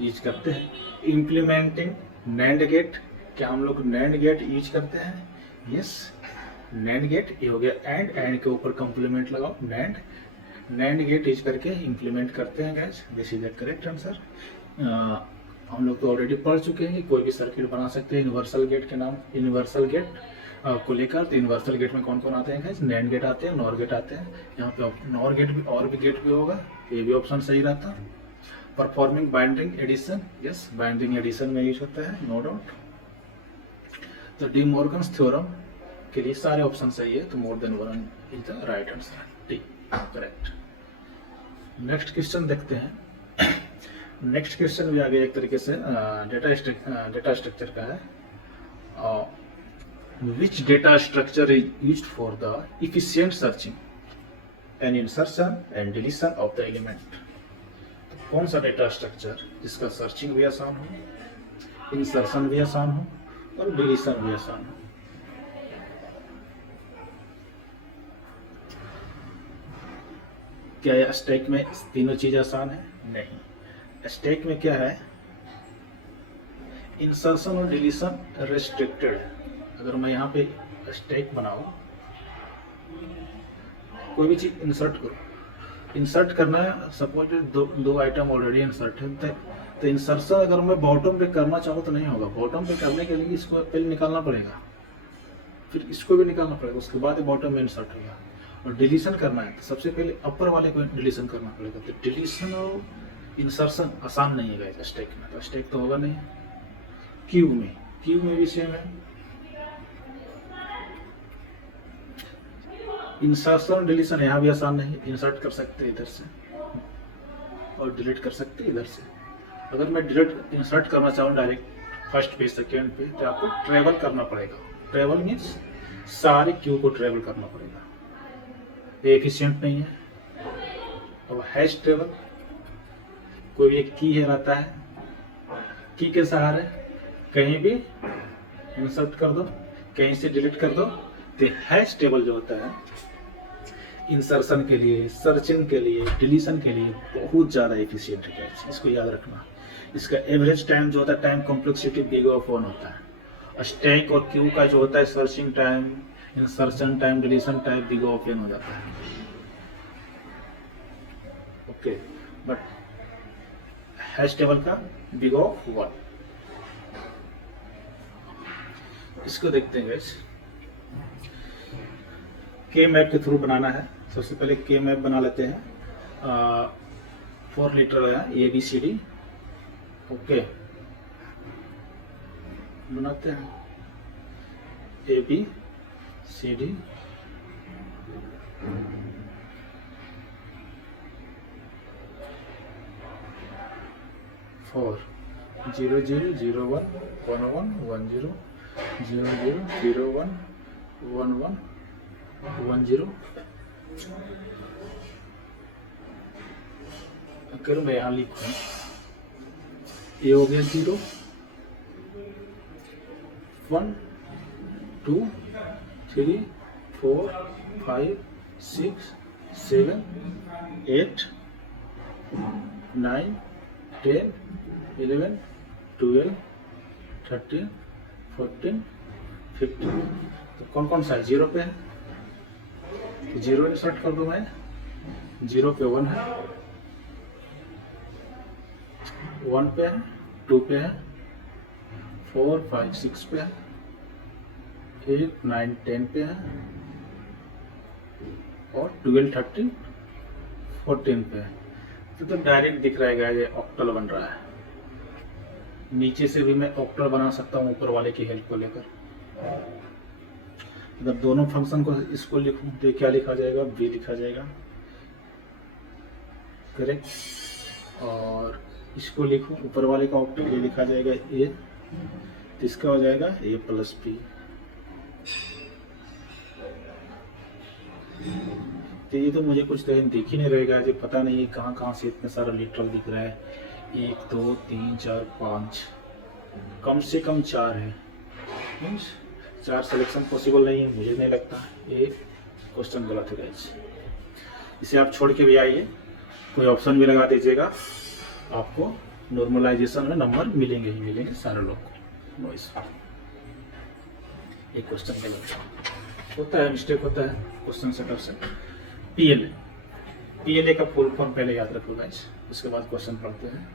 use करते हैं। इम्प्लीमेंटिंग नैंड गेट, क्या हम लोग नैंड गेट यूज करते हैं, यस नैंड गेट, ये हो गया एंड, एंड के ऊपर कंप्लीमेंट लगाओ, नैंड गेट यूज करके इम्प्लीमेंट करते हैं guys, this is the correct answer. हम लोग तो ऑलरेडी पढ़ चुके हैं कि कोई भी सर्किट बना सकते हैं यूनिवर्सल गेट के नाम, यूनिवर्सल गेट को लेकर। तो यूनिवर्सल गेट में कौन कौन आते हैं गाइस, नैंड गेट आते हैं, नॉर गेट आते हैं, यहाँ पे नॉर गेट भी और भी गेट भी होगा, ये भी ऑप्शन सही रहता। Performing binding addition, yes binding addition में यूज होता है, नो डाउट। तो डी मॉर्गन्स थ्योरम के लिए सारे ऑप्शन सही है, तो more than one is the right answer, D correct. Next question देखते हैं। नेक्स्ट क्वेश्चन भी आ गया एक तरीके से डेटा स्ट्रक्चर का है। Which data structure is used for the efficient searching and insertion and deletion of the element. कौन सा डेटा स्ट्रक्चर जिसका सर्चिंग भी आसान हो, इंसर्शन भी आसान हो और डिलीशन भी आसान हो। क्या ये स्टैक में तीनों चीज आसान है? नहीं, स्टैक में क्या है, इंसर्शन और डिलीशन रेस्ट्रिक्टेड है। अगर मैं यहाँ पे स्टैक बनाऊं, कोई भी चीज इंसर्ट करूं, इंसर्ट करना है, सपोज दो आइटम ऑलरेडी इंसर्ट है, तो इंसर्शन अगर मैं बॉटम पे करना चाहूँ तो नहीं होगा। बॉटम पे करने के लिए इसको पहले निकालना पड़ेगा, फिर इसको भी निकालना पड़ेगा, उसके बाद बॉटम में इंसर्ट होगा। और डिलीशन करना है तो सबसे पहले अपर वाले को डिलीशन करना पड़ेगा। तो डिलीशन और इंसर्शन आसान नहीं है गाइस स्टैक में, तो स्टैक तो होगा नहीं। क्यू में भी सेम है, इंसर्शन डिलीशन यहाँ भी आसान नहीं है। इंसर्ट कर सकते हैं इधर से और डिलीट कर सकते हैं इधर से। अगर मैं डिलीट इंसर्ट करना चाहूँ डायरेक्ट फर्स्ट पे सेकेंड पे, तो आपको ट्रेवल करना पड़ेगा। ट्रेवल मीन्स सारे क्यू को ट्रेवल करना पड़ेगा, ये एफिशिएंट नहीं है। अब हैश ट्रेवल, कोई एक की है रहता है, की के सहारे कहीं भी इंसर्ट कर दो, कहीं से डिलीट कर दो, तो हैश टेबल जो होता है इंसर्शन के लिए, सर्चिंग के लिए, डिलीशन के लिए बहुत ज़्यादा एफिशिएंट है guys, इसको याद रखना। इसका एवरेज टाइम जो होता है, टाइम कॉम्प्लेक्सिटी बिग ऑफ 1 होता है। स्टैक और क्यू का जो होता है searching time, insertion time, deletion time big of n हो जाता है। ओके, बट हैश टेबल का बिग ऑफ 1। इसको देखते हैं गाइस, के मैप के थ्रू बनाना है। सबसे पहले के मैप बना लेते हैं। 4 लीटर है ABCD। ओके, बनाते हैं ABCD। फोर 0 0 0 1 1 1 1 0 0 0 0 1 1 1 1 0। करूँ मैं यहाँ लिखूँ, ये हो गया 0 1 2 3 4 5 6 7 8 9 10 11 12 13 14 15। तो कौन कौन सा है? 0 पे है, 0 इंसर्ट कर दूं मैं। 0 पे 1 है, 1 पे है, 2 पे है, 4 5 6 पे है, 8 9 10 पे है, और 12 13 14 पे है। तो डायरेक्ट दिख रहा है ये ऑक्टल बन रहा है। नीचे से भी मैं ऑक्टल बना सकता हूँ ऊपर वाले की हेल्प को लेकर। अगर दोनों फंक्शन को इसको लिखूं तो क्या लिखा जाएगा? b लिखा जाएगा, करेक्ट। और इसको लिखूं ऊपर वाले का ऑक्टल, ये लिखा जाएगा a, तो इसका हो जाएगा a प्लस b। तो ये तो मुझे कुछ तो दिख ही नहीं रहेगा, जो पता नहीं कहाँ कहाँ से इतने सारा लिटरल दिख रहा है। 1 2 3 4 5, कम से कम 4 है। मीन्स 4 सिलेक्शन पॉसिबल नहीं है, मुझे नहीं लगता। ये क्वेश्चन गलत है गाइस। इसे आप छोड़ के भी आइए, कोई ऑप्शन भी लगा दीजिएगा, आपको नॉर्मलाइजेशन में नंबर मिलेंगे ही मिलेंगे सारे लोग को। No issue. एक क्वेश्चन गलत होता है, मिस्टेक होता है क्वेश्चन सेटअप से। PLA का फुल फॉर्म पहले याद रखो गाइस, उसके बाद क्वेश्चन पढ़ते हैं।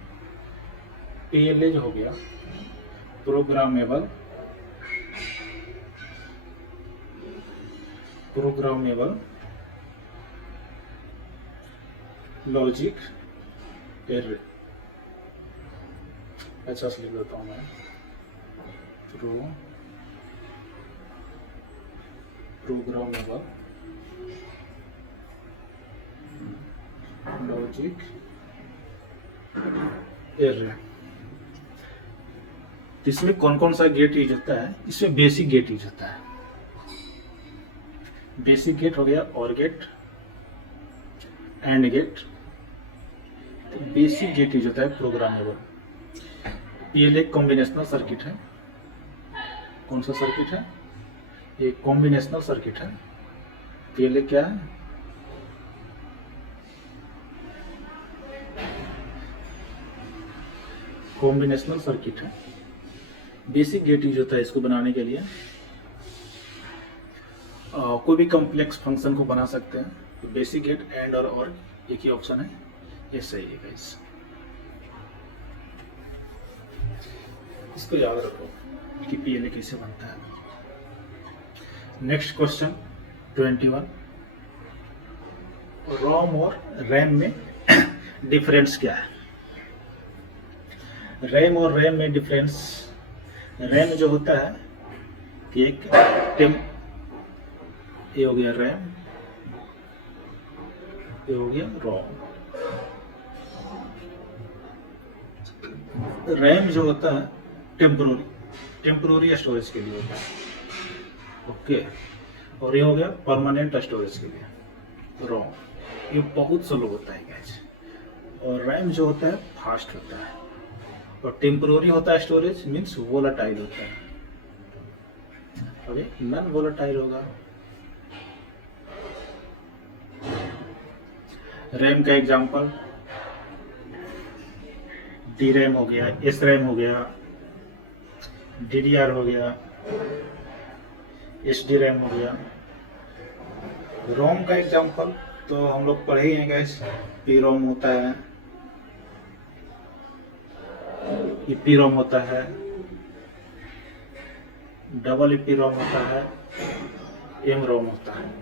PLA जो हो गया प्रोग्रामेबल लॉजिक एरे। अच्छा से लिख देता हूँ मैं, प्रोग्रामेबल लॉजिक एरे। इसमें कौन कौन सा गेट यूज होता है? इसमें बेसिक गेट यूज होता है। बेसिक गेट हो गया और गेट, एंड गेट। तो बेसिक गेट यूज होता है प्रोग्रामेबल। PLA कॉम्बिनेशनल सर्किट है। कौन सा सर्किट है? ये कॉम्बिनेशनल सर्किट है। PLA क्या है? कॉम्बिनेशनल सर्किट है। बेसिक गेट यूज होता है इसको बनाने के लिए। कोई भी कॉम्प्लेक्स फंक्शन को बना सकते हैं। तो बेसिक गेट, एंड और एक ही ऑप्शन है, ये सही है गाइस। इसको याद रखो कि PLA कैसे बनता है। नेक्स्ट क्वेश्चन 21, रोम और रैम में डिफरेंस क्या है? रैम और रैम में डिफरेंस, रैम जो होता है कि एक ये हो गया रैम, ये हो गया रोम। रैम जो होता है टेम्पोररी स्टोरेज के लिए होता है, ओके। और ये हो गया परमानेंट स्टोरेज के लिए रोम। ये बहुत स्लो होता है गाइस। और रैम जो होता है फास्ट होता है। और टेम्पोररी होता है स्टोरेज, मीन्स वोलाटाइल होता है। अभी नॉन वोलाटाइल होगा रैम का एग्जांपल डी रैम हो गया, एस रैम हो गया, DDR हो गया, SD रैम हो गया। रोम का एग्जांपल तो हम लोग पढ़े ही हैं गैस, पी रोम होता है, ईपी रोम होता है, डबल ईपी रोम होता है, एम रोम होता है।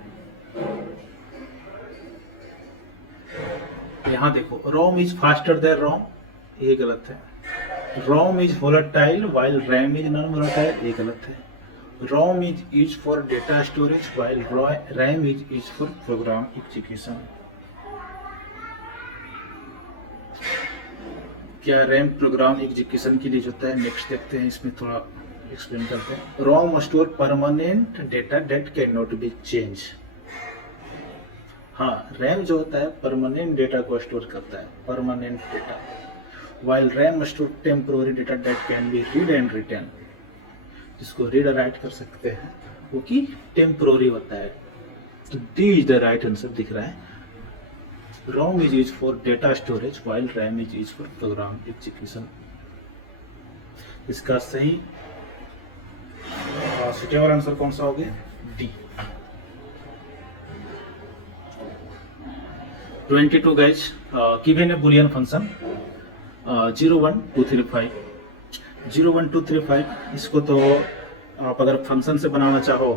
यहाँ देखो, ROM is faster than ROM, ये गलत है। ROM is volatile while RAM is non volatile, ये गलत है। ROM is use for data storage while RAM is use for program execution. क्या रैम प्रोग्राम एग्जीक्यूशन के लिए होता है? नेक्स्ट देखते हैं, इसमें थोड़ा एक्सप्लेन करते हैं। ROM store permanent data that can not be change. हाँ, रैम जो होता है परमानेंट डेटा को स्टोर करता है, permanent data, while RAM store temporary data that can be read and return. जिसको रीड राइट कर सकते हैं वो कि टेम्पोररी होता है। तो D is the right answer दिख रहा है। ROM is use for data storage while RAM is use for program execution. इसका सही सुटेबल आंसर कौन सा हो गया? डी। 22 गाइज, गिवन ए बुलियन फंक्शन 0 1 2 3 5 0 1 2 3 5। इसको तो आप अगर फंक्शन से बनाना चाहो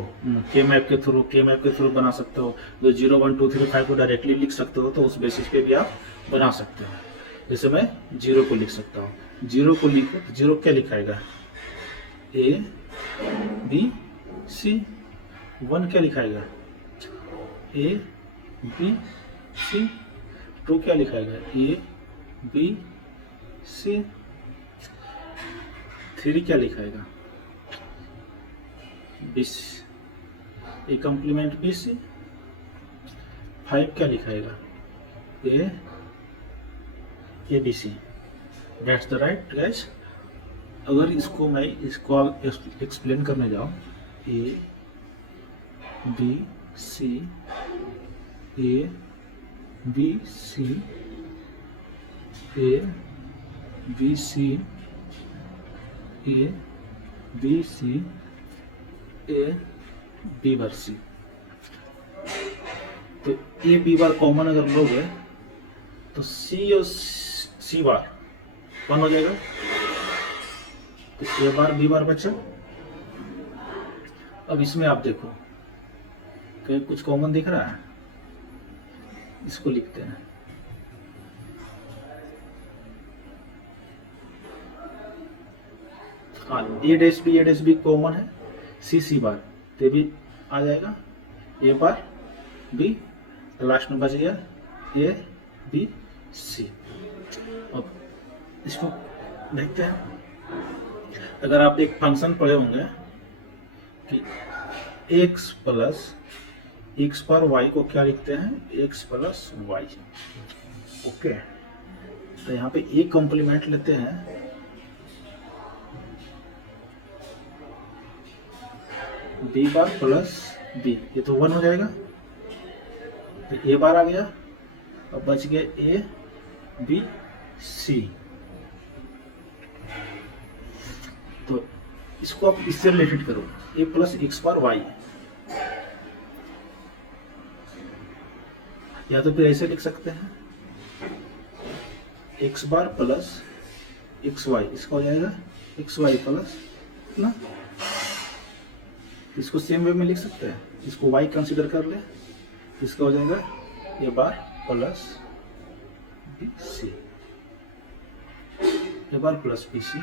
के मैप के थ्रू बना सकते हो। तो 0 1 2 3 5 को डायरेक्टली लिख सकते हो, तो उस बेसिस पे भी आप बना सकते हो। जैसे मैं 0 को लिख सकता हूँ, 0 को लिखो, 0 क्या लिखाएगा? A B C। 1 क्या लिखाएगा? A B C। 2 क्या लिखाएगा? A B C। 3 क्या लिखाएगा? A complement BC। 5 क्या लिखाएगा? ABC। That's the right guys. अगर इसको मैं एक्सप्लेन करने जाऊँ, A B C A B C A B C A B C A B bar C। तो A B बार कॉमन अगर लोगे तो C और C बार 1 हो जाएगा। तो A बार B बार बचा। अब इसमें आप देखो कहीं कुछ कॉमन दिख रहा है? इसको लिखते हैं, हाँ, A डैश B कॉमन है, C बार तो भी आ जाएगा, A बार B, लास्ट में बच गया A B C। अब इसको देखते हैं। अगर आप एक फंक्शन पढ़े होंगे कि x प्लस x पर y को क्या लिखते हैं? x plus y। ओके, तो यहाँ पे एक कॉम्प्लीमेंट लेते हैं, b बार प्लस b, ये तो 1 हो जाएगा। तो a बार आ गया, अब बच गया A B C। तो इसको आप इससे रिलेटेड करो, a plus x bar y, या तो फिर ऐसे लिख सकते हैं x बार प्लस एक्स वाई, इसका हो जाएगा एक्स वाई प्लस ना। इसको सेम वे में लिख सकते हैं, इसको y कंसीडर कर ले, इसका हो जाएगा a bar plus B C, a bar plus B C.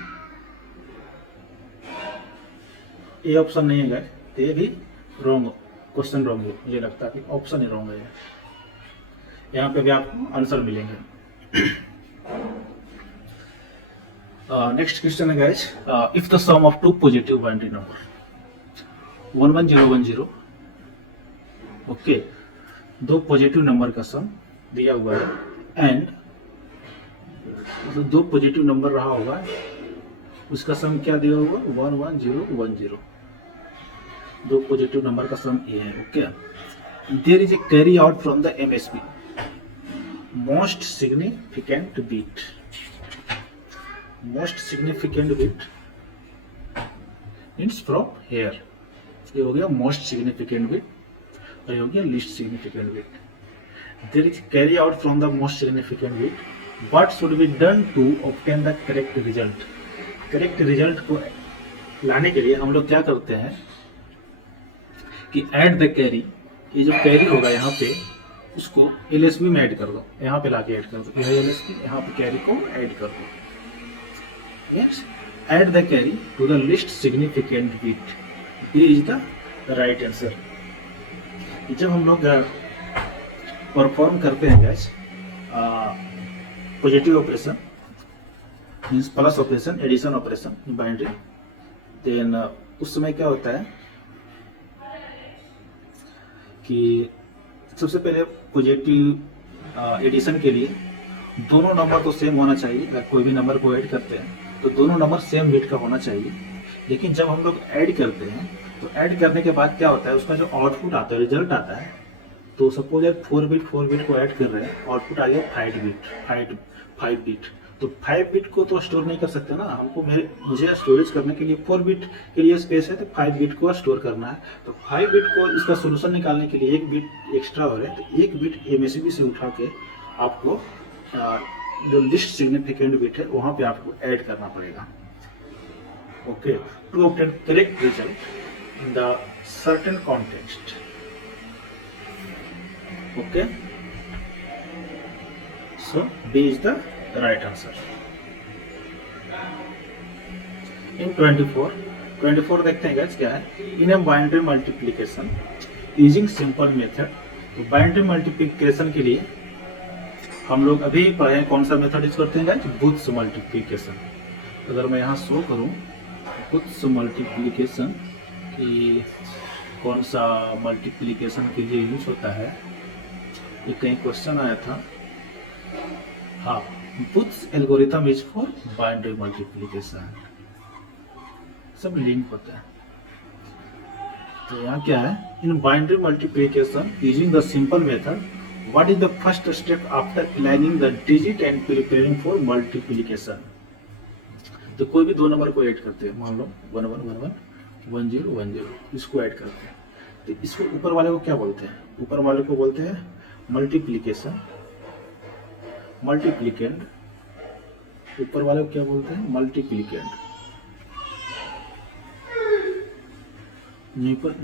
ये ऑप्शन नहीं है, तो ये भी रॉन्ग क्वेश्चन, रॉन्ग है। मुझे लगता है कि ऑप्शन ही रॉन्ग है। यहाँ पे भी आपको आंसर मिलेंगे। नेक्स्ट क्वेश्चन है guys, if the sum of two positive binary number 11010, okay, दो पॉजिटिव नंबर का सम दिया हुआ है एंड दो पॉजिटिव नंबर रहा होगा, उसका सम क्या दिया हुआ? 11010। दो पॉजिटिव नंबर का सम ये है। Okay, there is a carry out from the MSB most significant bit, most significant bit means from here. ये हो गया मोस्ट सिग्निफिकेंट बीट और ये हो गया least significant bit. There is carry out from the most significant bit, what should be done to obtain the correct result. Correct result को लाने के लिए हम लोग क्या करते हैं कि ऐड द कैरी, ये जो कैरी होगा यहाँ पे उसको एलएसबी में ऐड कर दो, यहाँ पे लाके ऐड कर दो, यह एलएसबी यहाँ पे कैरी को ऐड कर दो। Yes, add the carry to the least significant bit. B is the right answer. जब हम लोग परफॉर्म करते हैं guys positive operation means plus operation, addition operation binary, then उस समय क्या होता है कि सबसे पहले पॉजिटिव एडिशन के लिए दोनों नंबर तो सेम होना चाहिए। अगर कोई भी नंबर को ऐड करते हैं तो दोनों नंबर सेम बिट का होना चाहिए। लेकिन जब हम लोग ऐड करते हैं तो ऐड करने के बाद क्या होता है, उसका जो आउटपुट आता है, रिजल्ट आता है, तो सपोज यार 4 बिट को ऐड कर रहे हैं, आउटपुट आ गया 5 बिट। तो 5 बिट को तो स्टोर नहीं कर सकते ना, हमको मुझे स्टोरेज करने के लिए 4 बिट के लिए स्पेस है, तो 5 बिट को स्टोर करना है। तो 5 बिट को इसका सोल्यूशन निकालने के लिए 1 बिट एक्स्ट्रा हो रहा है, तो 1 बिट एमएसबी से उठा के आपको जो लिस्ट सिग्निफिकेंट बिट है वहां पे आपको ऐड करना पड़ेगा। Okay, to obtain correct result in the certain context. Okay, so B is the right answer. इन 24 देखते हैं गाइस क्या है। In a binary multiplication using simple method, तो बाइनरी मल्टीप्लिकेशन के लिए हम लोग अभी पढ़े कौन सा मेथड यूज करते हैं गाइस, बुट्स मल्टीप्लिकेशन। अगर मैं यहाँ शो करूँ बुट्स मल्टीप्लिकेशन कि कौन सा मल्टीप्लिकेशन के लिए यूज होता है, ये कहीं क्वेश्चन आया था। हाँ, boots algorithm is for binary multiplication, सब लिंक होता है। तो यहाँ क्या है, in binary multiplication using the simple method, what is the first step after aligning the digit and preparing for multiplication। तो कोई भी दो नंबर को ऐड करते हैं, मान लो 1111 1010, इसको ऐड करते हैं, तो इसको ऊपर वाले को क्या बोलते हैं, ऊपर वाले को बोलते हैं मल्टीप्लिकेशन, मल्टीप्लिकेंड, ऊपर वाले को क्या बोलते हैं, मल्टीप्लिकेंड,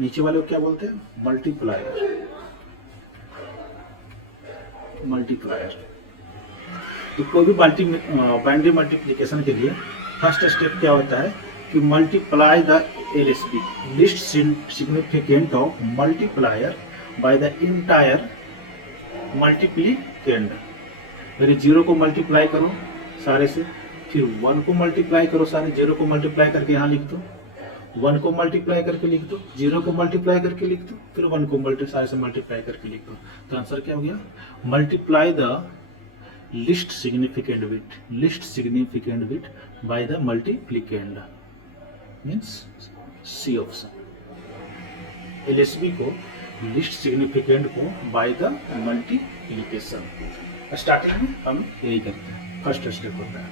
नीचे वाले को क्या बोलते हैं, मल्टीप्लायर। तो कोई भी बाइनरी मल्टीप्लिकेशन के लिए फर्स्ट स्टेप क्या होता है कि multiply the LSB, least significant of multiplier by the entire multiplicand. मेरे 0 को मल्टीप्लाई करो सारे से, फिर 1 को मल्टीप्लाई करो सारे, 0 को मल्टीप्लाई करके यहाँ लिख दो, 1 को मल्टीप्लाई करके लिख दो, 0 को मल्टीप्लाई करके लिख दो, फिर 1 को सारे से मल्टीप्लाई करके लिख दो। तो आंसर क्या हो गया, multiply the least significant bit by the multiplicand, means C option. LSB को लिस्ट सिग्निफिकेंट को बाय द मल्टीप्लिकेशन। स्टार्टिंग में हम यही करते हैं, फर्स्ट स्टेप होता है।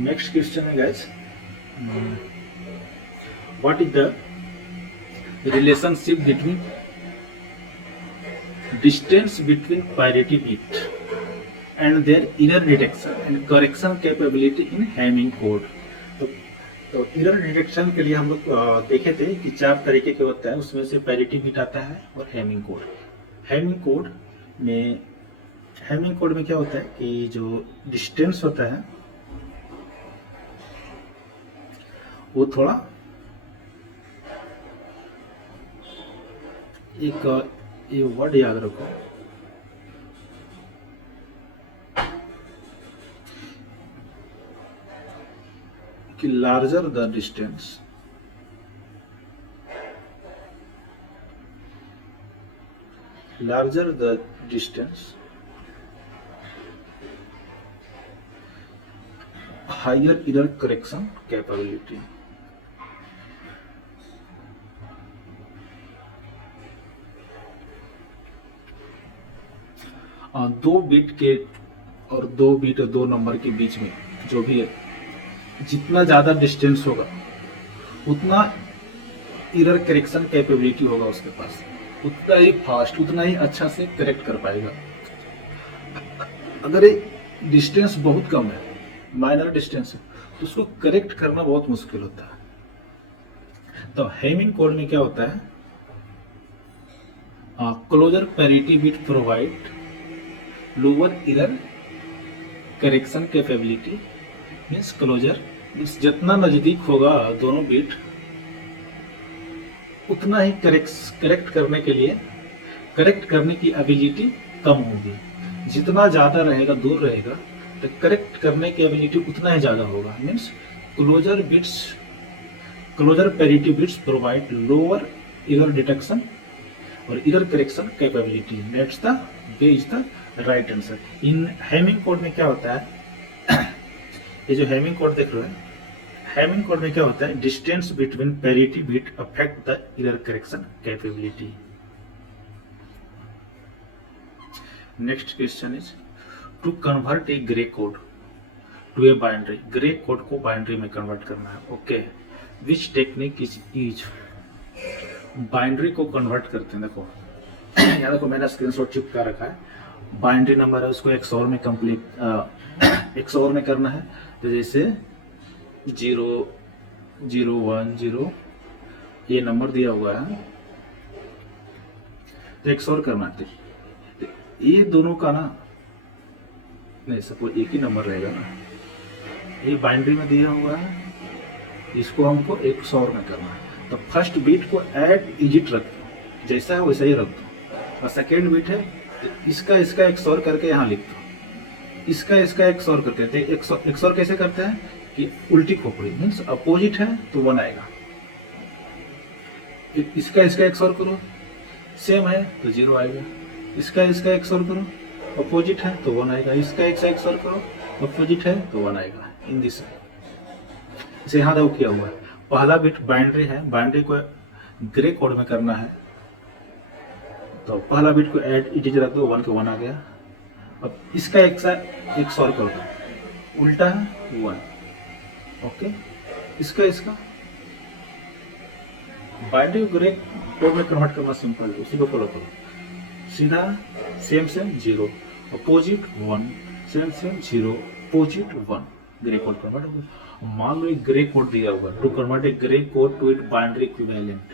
नेक्स्ट क्वेश्चन है guys, what is the relationship between distance between parity bit and their error detection and correction capability in Hamming code। तो एरर डिटेक्शन के लिए हम लोग देखे थे कि 4 तरीके के होता है, उसमें से पैरिटी बिट आता है और हैमिंग कोड। हैमिंग कोड में क्या होता है कि जो डिस्टेंस होता है वो थोड़ा ये वर्ड याद रखो कि larger the distance higher error correction capability. दो बिट के और दो बिट और दो नंबर के बीच में जो भी है, जितना ज्यादा डिस्टेंस होगा उतना एरर करेक्शन कैपेबिलिटी होगा उसके पास, उतना ही फास्ट, उतना ही अच्छा से करेक्ट कर पाएगा। अगर ये डिस्टेंस बहुत कम है, माइनर डिस्टेंस है, तो उसको करेक्ट करना बहुत मुश्किल होता है। तो हेमिंग कोड में क्या होता है, closer parity bit provide lower error correction capability, means closer means जितना नजदीक होगा दोनों बिट उतना ही करेक्ट करने के लिए, करेक्ट करने की एबिलिटी कम होगी। जितना ज्यादा रहेगा, दूर रहेगा, तो करेक्ट करने की एबिलिटी उतना ही ज्यादा होगा। Means closer parity bits provide lower error detection और error correction capability. That's the B is the right answer. इन हेमिंग कोड में क्या होता है, ये जो हेमिंग कोड देख रहे हैं, हेमिंग कोड में क्या होता है, distance between parity bit affect the error correction capability. Next question is to convert a gray code to a binary. Gray code को बाइनरी में कन्वर्ट करना है। Okay, which technique is binary को कन्वर्ट करते हैं। देखो यहाँ देखो मैंने स्क्रीनशॉट चिपका रखा है, बाइनरी नंबर है उसको XOR में XOR में करना है। तो जैसे 0 0 1 0 ये नंबर दिया हुआ है, तो XOR करना है। तो ये दोनों का ना, नहीं सपोज एक ही नंबर रहेगा ना, ये बाइनरी में दिया हुआ है, इसको हमको XOR में करना है। तो फर्स्ट बीट को ऐड इजिट रख दो, जैसा है वैसा ही रख दो, और सेकेंड बीट है तो इसका XOR करके यहाँ लिख दो, इसका XOR करके। तो XOR कैसे करते हैं कि उल्टी खोपड़ी मीन्स अपोजिट है तो 1 आएगा, इसका XOR करो, सेम है तो 0 आएगा, इसका XOR करो, अपोजिट है तो 1 आएगा, इसका XOR करो, अपोजिट है तो 1 आएगा। इन दिस इसे यहाँ देखो किया हुआ है। पहला बिट बाइनरी है, बाइनरी को ग्रे कोड में करना है, तो पहला बिट को ऐड इंटीजर रख दो, 1 के 1 आ गया। अब इसका XOR कर दो, उल्टा है 1। ओके, इसका बाइनरी को ग्रे कोड में कन्वर्ट करना सिंपल है, उसी को फॉलो करो। सीधा same 0, opposite 1, same 0, opposite 1, gray code convert हो गया। मान लो एक ग्रे कोड दिया हुआ, to convert a gray code to it binary equivalent,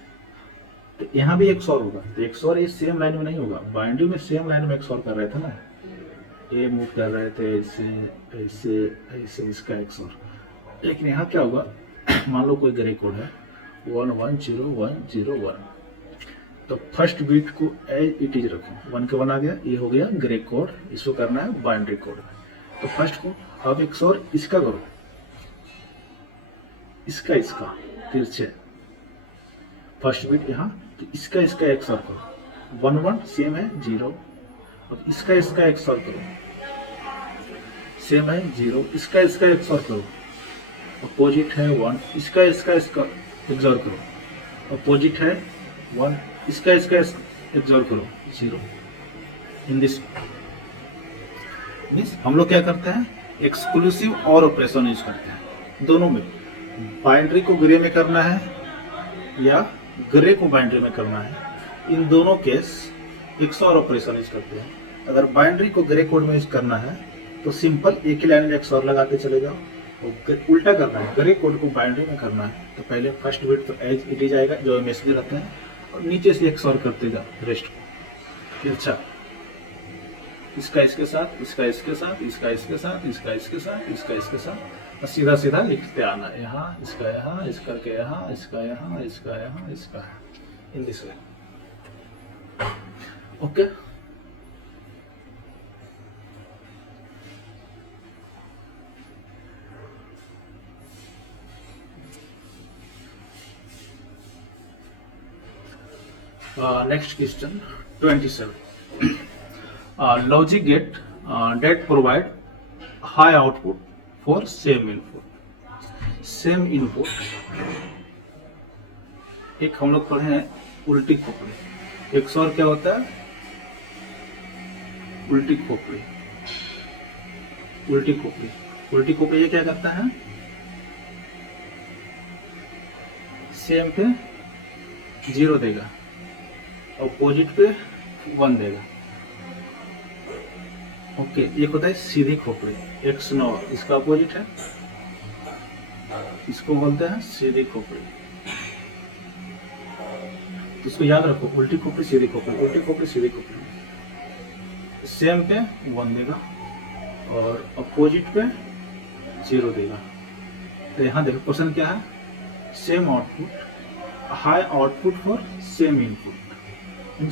तो यहाँ भी XOR होगा। तो XOR ये सेम लाइन में नहीं होगा, बाइनरी में सेम लाइन में XOR कर रहे थे ना, ये मूव कर रहे थे ऐसे ऐसे ऐसे, इसका XOR। लेकिन यहाँ क्या होगा, मान लो कोई ग्रे कोड है 1 1 0 1 0 1, तो फर्स्ट बीट को एज इट इज रखो, 1 के 1 आ गया, ये हो गया ग्रे कोड, इसको करना है बाइनरी कोड में। तो फर्स्ट को अब XOR इसका करो, इसका तिरछे फर्स्ट बीट यहाँ, तो इसका XOR करो, 1 1 सेम है 0, अब इसका XOR करो, सेम है 0, इसका XOR करो, अपोजिट है 1, इसका XOR करो, अपोजिट है 1, इसका XOR करो 0। इन दिस मीन्स हम लोग क्या करते हैं, एक्सक्लूसिव और ऑपरेशन यूज करते हैं दोनों में। बाइनरी को ग्रे में करना है या ग्रे को बाइनरी में करना है, इन दोनों केस XOR ऑपरेशन यूज करते हैं। अगर बाइनरी को ग्रे कोड में यूज करना है तो सिंपल एक ही लाइन में XOR लगाते चले जाओ, और उल्टा करना है, ग्रे कोड को बाइनरी में करना है तो पहले फर्स्ट बिट तो एज इट इज आएगा जो मैसेज रहते हैं, और नीचे से XOR करते जाओ रेस्ट को। फिर अच्छा इसका इसके साथ, इसका इसके साथ, इसका इसके साथ, इसका इसके साथ, इसका इसके साथ, और सीधा सीधा लिखते आना, यहाँ इसका यहाँ, इस करके यहाँ, इसका यहाँ, इसका यहाँ, इसका इन this way. Okay, next question 27. Logic gate that provide high output for same input. एक हम लोग पढ़े हैं उल्टी खोपड़ी। XOR क्या होता है, उल्टी खोपड़ी, उल्टी खोपड़ी, उल्टी खोपड़ी ये क्या करता है, सेम पे 0 देगा, अपोजिट पे 1 देगा। ओके, एक होता है सीधी खोपड़ी, एक्स नॉर, इसका अपोजिट है, इसको बोलते हैं सीधी खोपड़ी। तो इसको याद रखो, उल्टी खोपड़ी सीधी खोपड़ी, उल्टी खोपड़ी सीधी खोपड़ी, सेम पे 1 देगा और अपोजिट पे 0 देगा। तो यहाँ देखो क्वेश्चन क्या है, same output, high output for same input,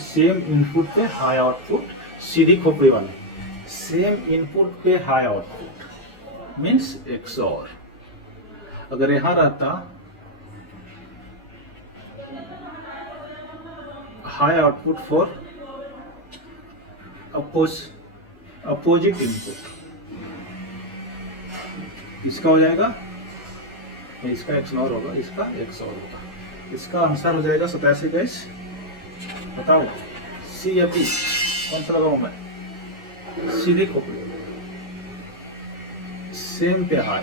same input पे हाई आउटपुट, सीधी खोपड़ी वाले, सेम इनपुट पे हाई आउटपुट मीन्स XOR। अगर यहां रहता high output for opposite input, इसका हो जाएगा, इसका XOR होगा, इसका XOR होगा। इसका आंसर हो जाएगा 87 गाइस। बताओ सी या पी, कौन सा लगाऊं मैं? सीधी खोपड़ी, सेम पे हाई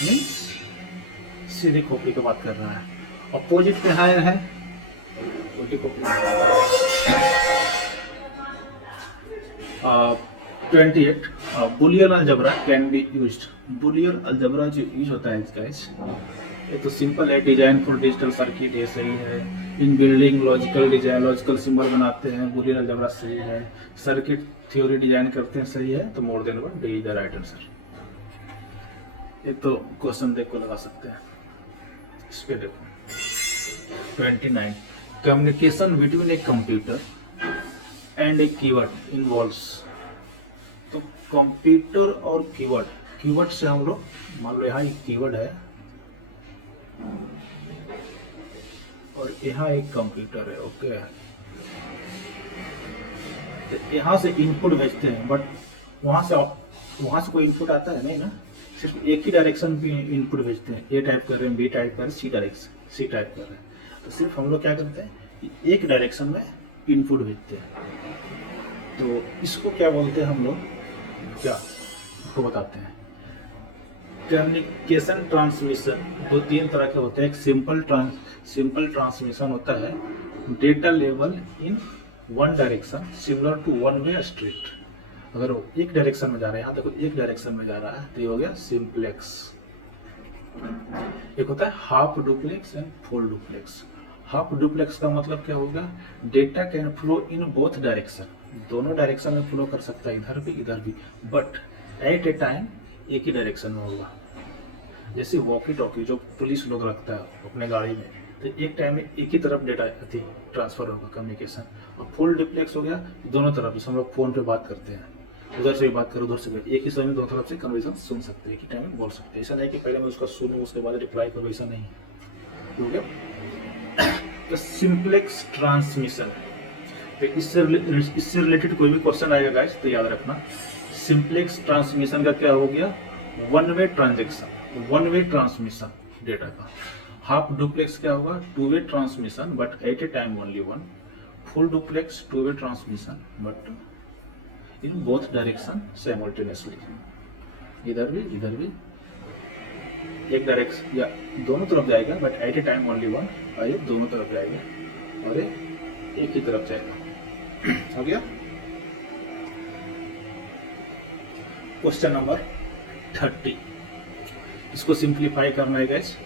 मीन्स सीधी खोपड़ी की बात कर रहा है। अपोजिट पे हाई है, उल्टी खोपड़ी। 28 Boolean algebra can be used. Boolean algebra जो यूज होता है गाइस, ये तो सिंपल है, डिजाइन फॉर डिजिटल सर्किट ये सही है, इन building logical design, logical symbol बनाते हैं, बुलियन अलजेब्रा सही है, सर्किट थ्योरी डिजाइन करते हैं सही है, तो more than 1 D is the right answer. ये तो क्वेश्चन देख को लगा सकते हैं। इस पे देखो 29 communication between a computer and A keyword involves. तो कंप्यूटर और कीवर्ड, कीवर्ड से हम लोग मान लो यहाँ एक कीवर्ड है और यहाँ एक कंप्यूटर है। ओके, तो यहाँ से इनपुट भेजते हैं, बट वहां से कोई इनपुट आता है नहीं ना, सिर्फ एक ही डायरेक्शन पे इनपुट भेजते हैं। ए टाइप कर रहे हैं, बी टाइप कर रहे हैं, सी टाइप कर रहे हैं, तो सिर्फ हम लोग क्या करते हैं, एक डायरेक्शन में इनपुट भेजते हैं। तो इसको क्या बोलते हैं हम लोग, क्या आपको बताते हैं। कम्युनिकेशन ट्रांसमिशन 2-3 तरह के होते हैं। एक सिंपल ट्रांसमिशन होता है, data level in one direction similar to one way street. अगर वो एक डायरेक्शन में जा रहा है, यहाँ देखो एक डायरेक्शन में जा रहा है, तो ये हो गया सिंप्लेक्स। एक होता है half duplex and full duplex. Half duplex का मतलब क्या होगा, data can flow in both direction, दोनों डायरेक्शन में फ्लो कर सकता है, इधर भी इधर भी, बट एट ए टाइम एक ही डायरेक्शन में होगा। जैसे वॉकी टॉकी जो पुलिस लोग रखता है अपने गाड़ी में, तो एक टाइम में एक ही तरफ डेटा ट्रांसफर होगा, कम्युनिकेशन। और फुल डुप्लेक्स हो गया, दोनों तरफ, जैसे हम लोग फोन पे बात करते हैं, उधर से भी बात करो, उधर से भी, एक ही समय में दोनों तरफ से कन्वर्सेशन सुन सकते हैं, एक ही टाइम में बोल सकते हैं। ऐसा नहीं कि पहले मैं उसका सुनूं उसके बाद रिप्लाई करूँ, ऐसा नहीं हो गया। तो सिंप्लेक्स ट्रांसमिशन, तो इससे रिलेटेड कोई भी क्वेश्चन आएगा गाइस तो याद रखना, सिंप्लेक्स ट्रांसमिशन का क्या हो गया, one way transaction, one way transmission data का। हाफ डुप्लेक्स क्या होगा, two way transmission but at A time only one. Full duplex two way transmission but in both direction simultaneously, इधर भी एक डायरेक्शन या दोनों तरफ जाएगा, but at A time only one, और ये दोनों तरफ जाएगा और ये एक ही तरफ जाएगा। हो गया। क्वेश्चन नंबर 30, इसको सिंप्लीफाई करना है गाइस।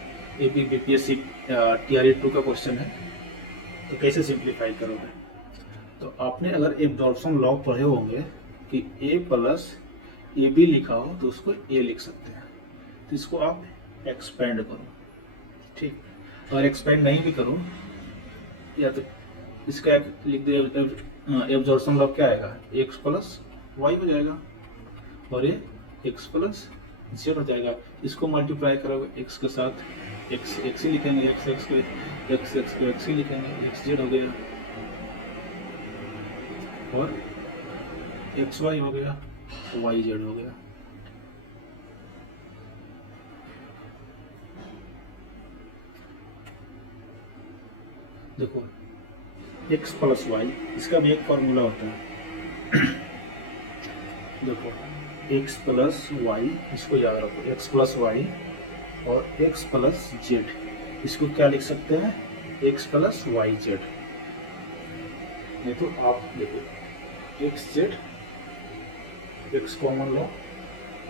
एपी बीपीएससी टीआरई 2 का क्वेश्चन है, तो कैसे सिंप्लीफाई करोगे। तो आपने अगर एब्जॉर्प्शन लॉ पढ़े होंगे कि a प्लस ए बी लिखा हो तो उसको a लिख सकते हैं, तो इसको आप एक्सपेंड करो, ठीक। और एक्सपेंड नहीं भी करो या तो इसका लिख दे, एब्जॉर्प्शन लॉ क्या आएगा, x प्लस वाई हो जाएगा और ये x प्लस जेड हो जाएगा। इसको मल्टीप्लाई करोगे x के साथ, x ही लिखेंगे, x को x ही लिखेंगे, x जेड हो गया और एक्स वाई हो गया, वाई जेड हो गया। देखो x प्लस वाई, इसका भी एक फॉर्मूला होता है देखो x प्लस वाई, इसको याद रखो, x प्लस वाई और x प्लस जेड, इसको क्या लिख सकते हैं, x प्लस वाई जेड। नहीं तो आप देखो x जेड, x कॉमन लो,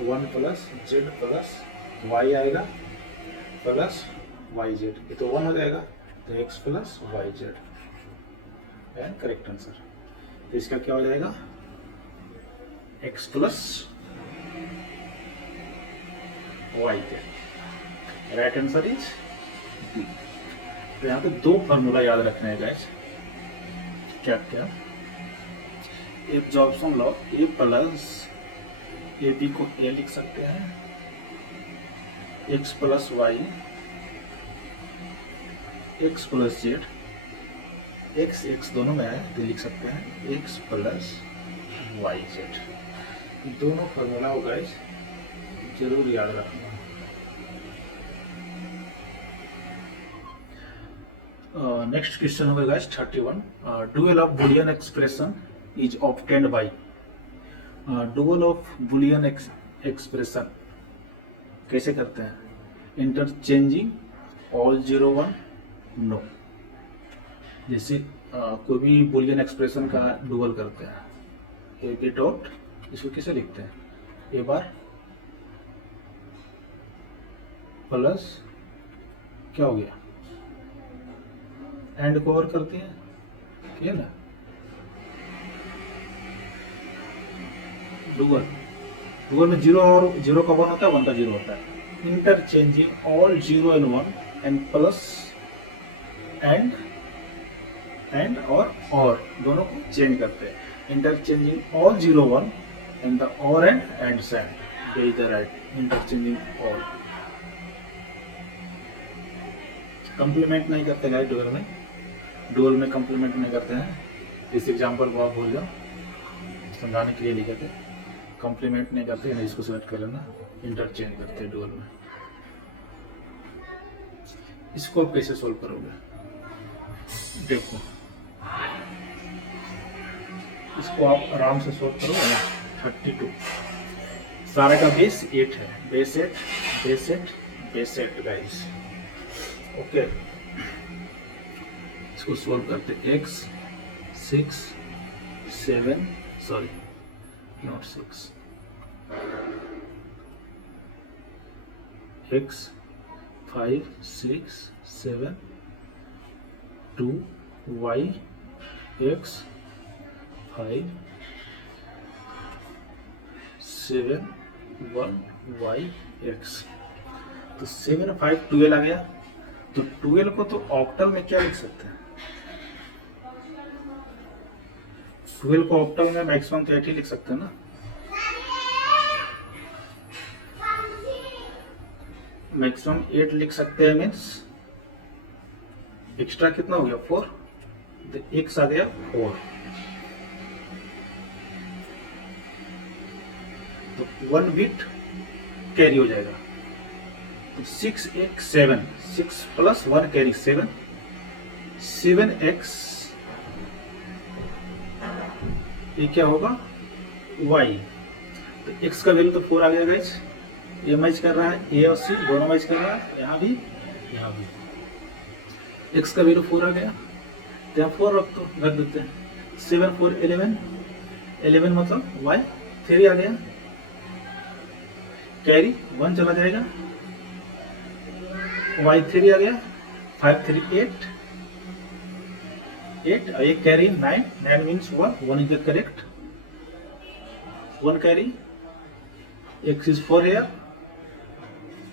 1 प्लस जेड प्लस वाई आएगा प्लस वाई जेड, ये तो 1 हो जाएगा, तो x plus Y Z and correct answer. तो इसका क्या हो जाएगा, x plus Y Z. Right answer is B. तो यहाँ पे 2 फॉर्मूला याद रखना है गाइस। क्या क्या, absorption law, A plus A B को ए लिख सकते हैं, x plus Y, x plus Z, x दोनों में है तो लिख सकते हैं x प्लस वाई जेड। दोनों फॉर्मूला हो गाइस जरूर याद रखना। नेक्स्ट क्वेश्चन होगा guys 31। Dual of Boolean expression is obtained by. Dual of Boolean expression कैसे करते हैं, इंटरचेंजिंग ऑल 0 1 नो। जैसे कोई भी बुलियन एक्सप्रेशन का डुअल करते हैं, ए बी डॉट, इसको कैसे लिखते हैं, ए बार प्लस क्या हो गया, एंड को ओवर करते हैं, ठीक है ना, डुअल में 0 और 0 का 1 होता है, 1 का 0 होता है। Interchanging all 0 and 1 and plus and और दोनों को चेंज करते हैं। इंटरचेंजिंग ऑल 0 1 एंड द और एंड सेंड, ये is the right interchanging all. Complement नहीं करते गाइस डुअल में कंप्लीमेंट नहीं करते हैं। इस एग्जांपल को आप भूल जाओ, समझाने के लिए लिखे थे, कंप्लीमेंट नहीं करते हैं, इसको सेलेक्ट कर लेना, इंटरचेंज करते हैं डुअल में। इसको आप कैसे सोल्व करोगे, देखो इसको आप आराम से सोल्व करोगे ना। 32 सारा का बेस 8 है, बेस 8 गाइस, ओके। इसको सोल्व करते, x 6 7 sorry not 6, x 5 6 7 2 y x 5 7 1 y x। तो 7 5 12 आ गया। तो 12 को तो ऑक्टल में क्या लिख सकते हैं, 12 को ऑक्टल में मैक्सिमम 30 लिख सकते हैं ना। मैक्सिमम 8 लिख सकते हैं, मीन्स एक्स्ट्रा कितना हो गया 4, तो x आ गया 4, तो 1 बिट कैरी हो जाएगा। तो 6 x 7, 6 प्लस 1 कैरी 7, 7x, ये क्या होगा y। तो x का वैल्यू तो 4 आ गया गाइस, ये मैच कर रहा है, a और c दोनों मैच कर रहा है, यहाँ भी x का वैल्यू 4 आ गया, तो यहाँ 4 रख देते हैं। 7 4 11 मतलब y 3 आ गया, कैरी 1 चला जाएगा, y 3 आ गया, 5 3 8 और एक carry 9 means 1 is the correct, 1 carry, x is 4 here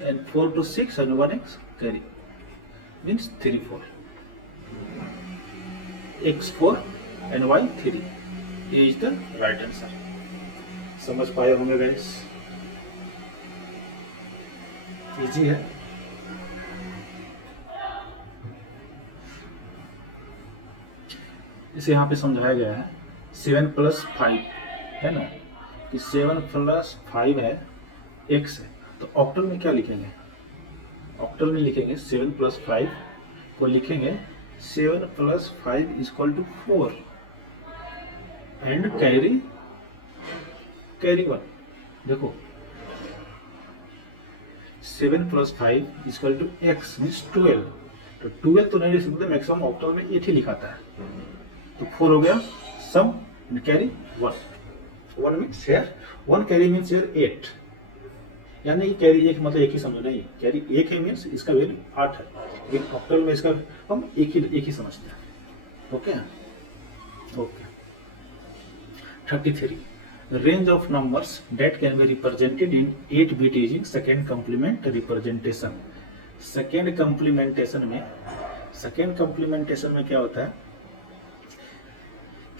and 4 to 6 and 1x carry means 3 4, x 4 and y 3, ये is the right answer। समझ पाए होंगे गाइस, इजी है। इसे यहाँ पे समझाया गया है 7 प्लस 5 है ना, कि 7 प्लस 5 है, x है, तो ऑक्टल में क्या लिखेंगे, ऑक्टल में लिखेंगे 7 प्लस 5 को लिखेंगे 7 plus 5 is equal to 4 and carry carry 1, देखो 7 + 5 = x मीन्स 12, तो 12 तो नहीं लिख सकते, मैक्सिमम ऑक्टल में 8 ही लिखाता है, तो 4 हो गया, sum carry 1 means here 1 carry means here 8, यानी कि कैरी एक मतलब एक ही समझो, नहीं कैरी एक है मीन्स इसका वैल्यू 8 है, लेकिन ऑक्टल में इसका हम एक ही समझते हैं। Okay okay 33 range of numbers that can be represented in 8 bit using second complement representation. Second complementation में क्या होता है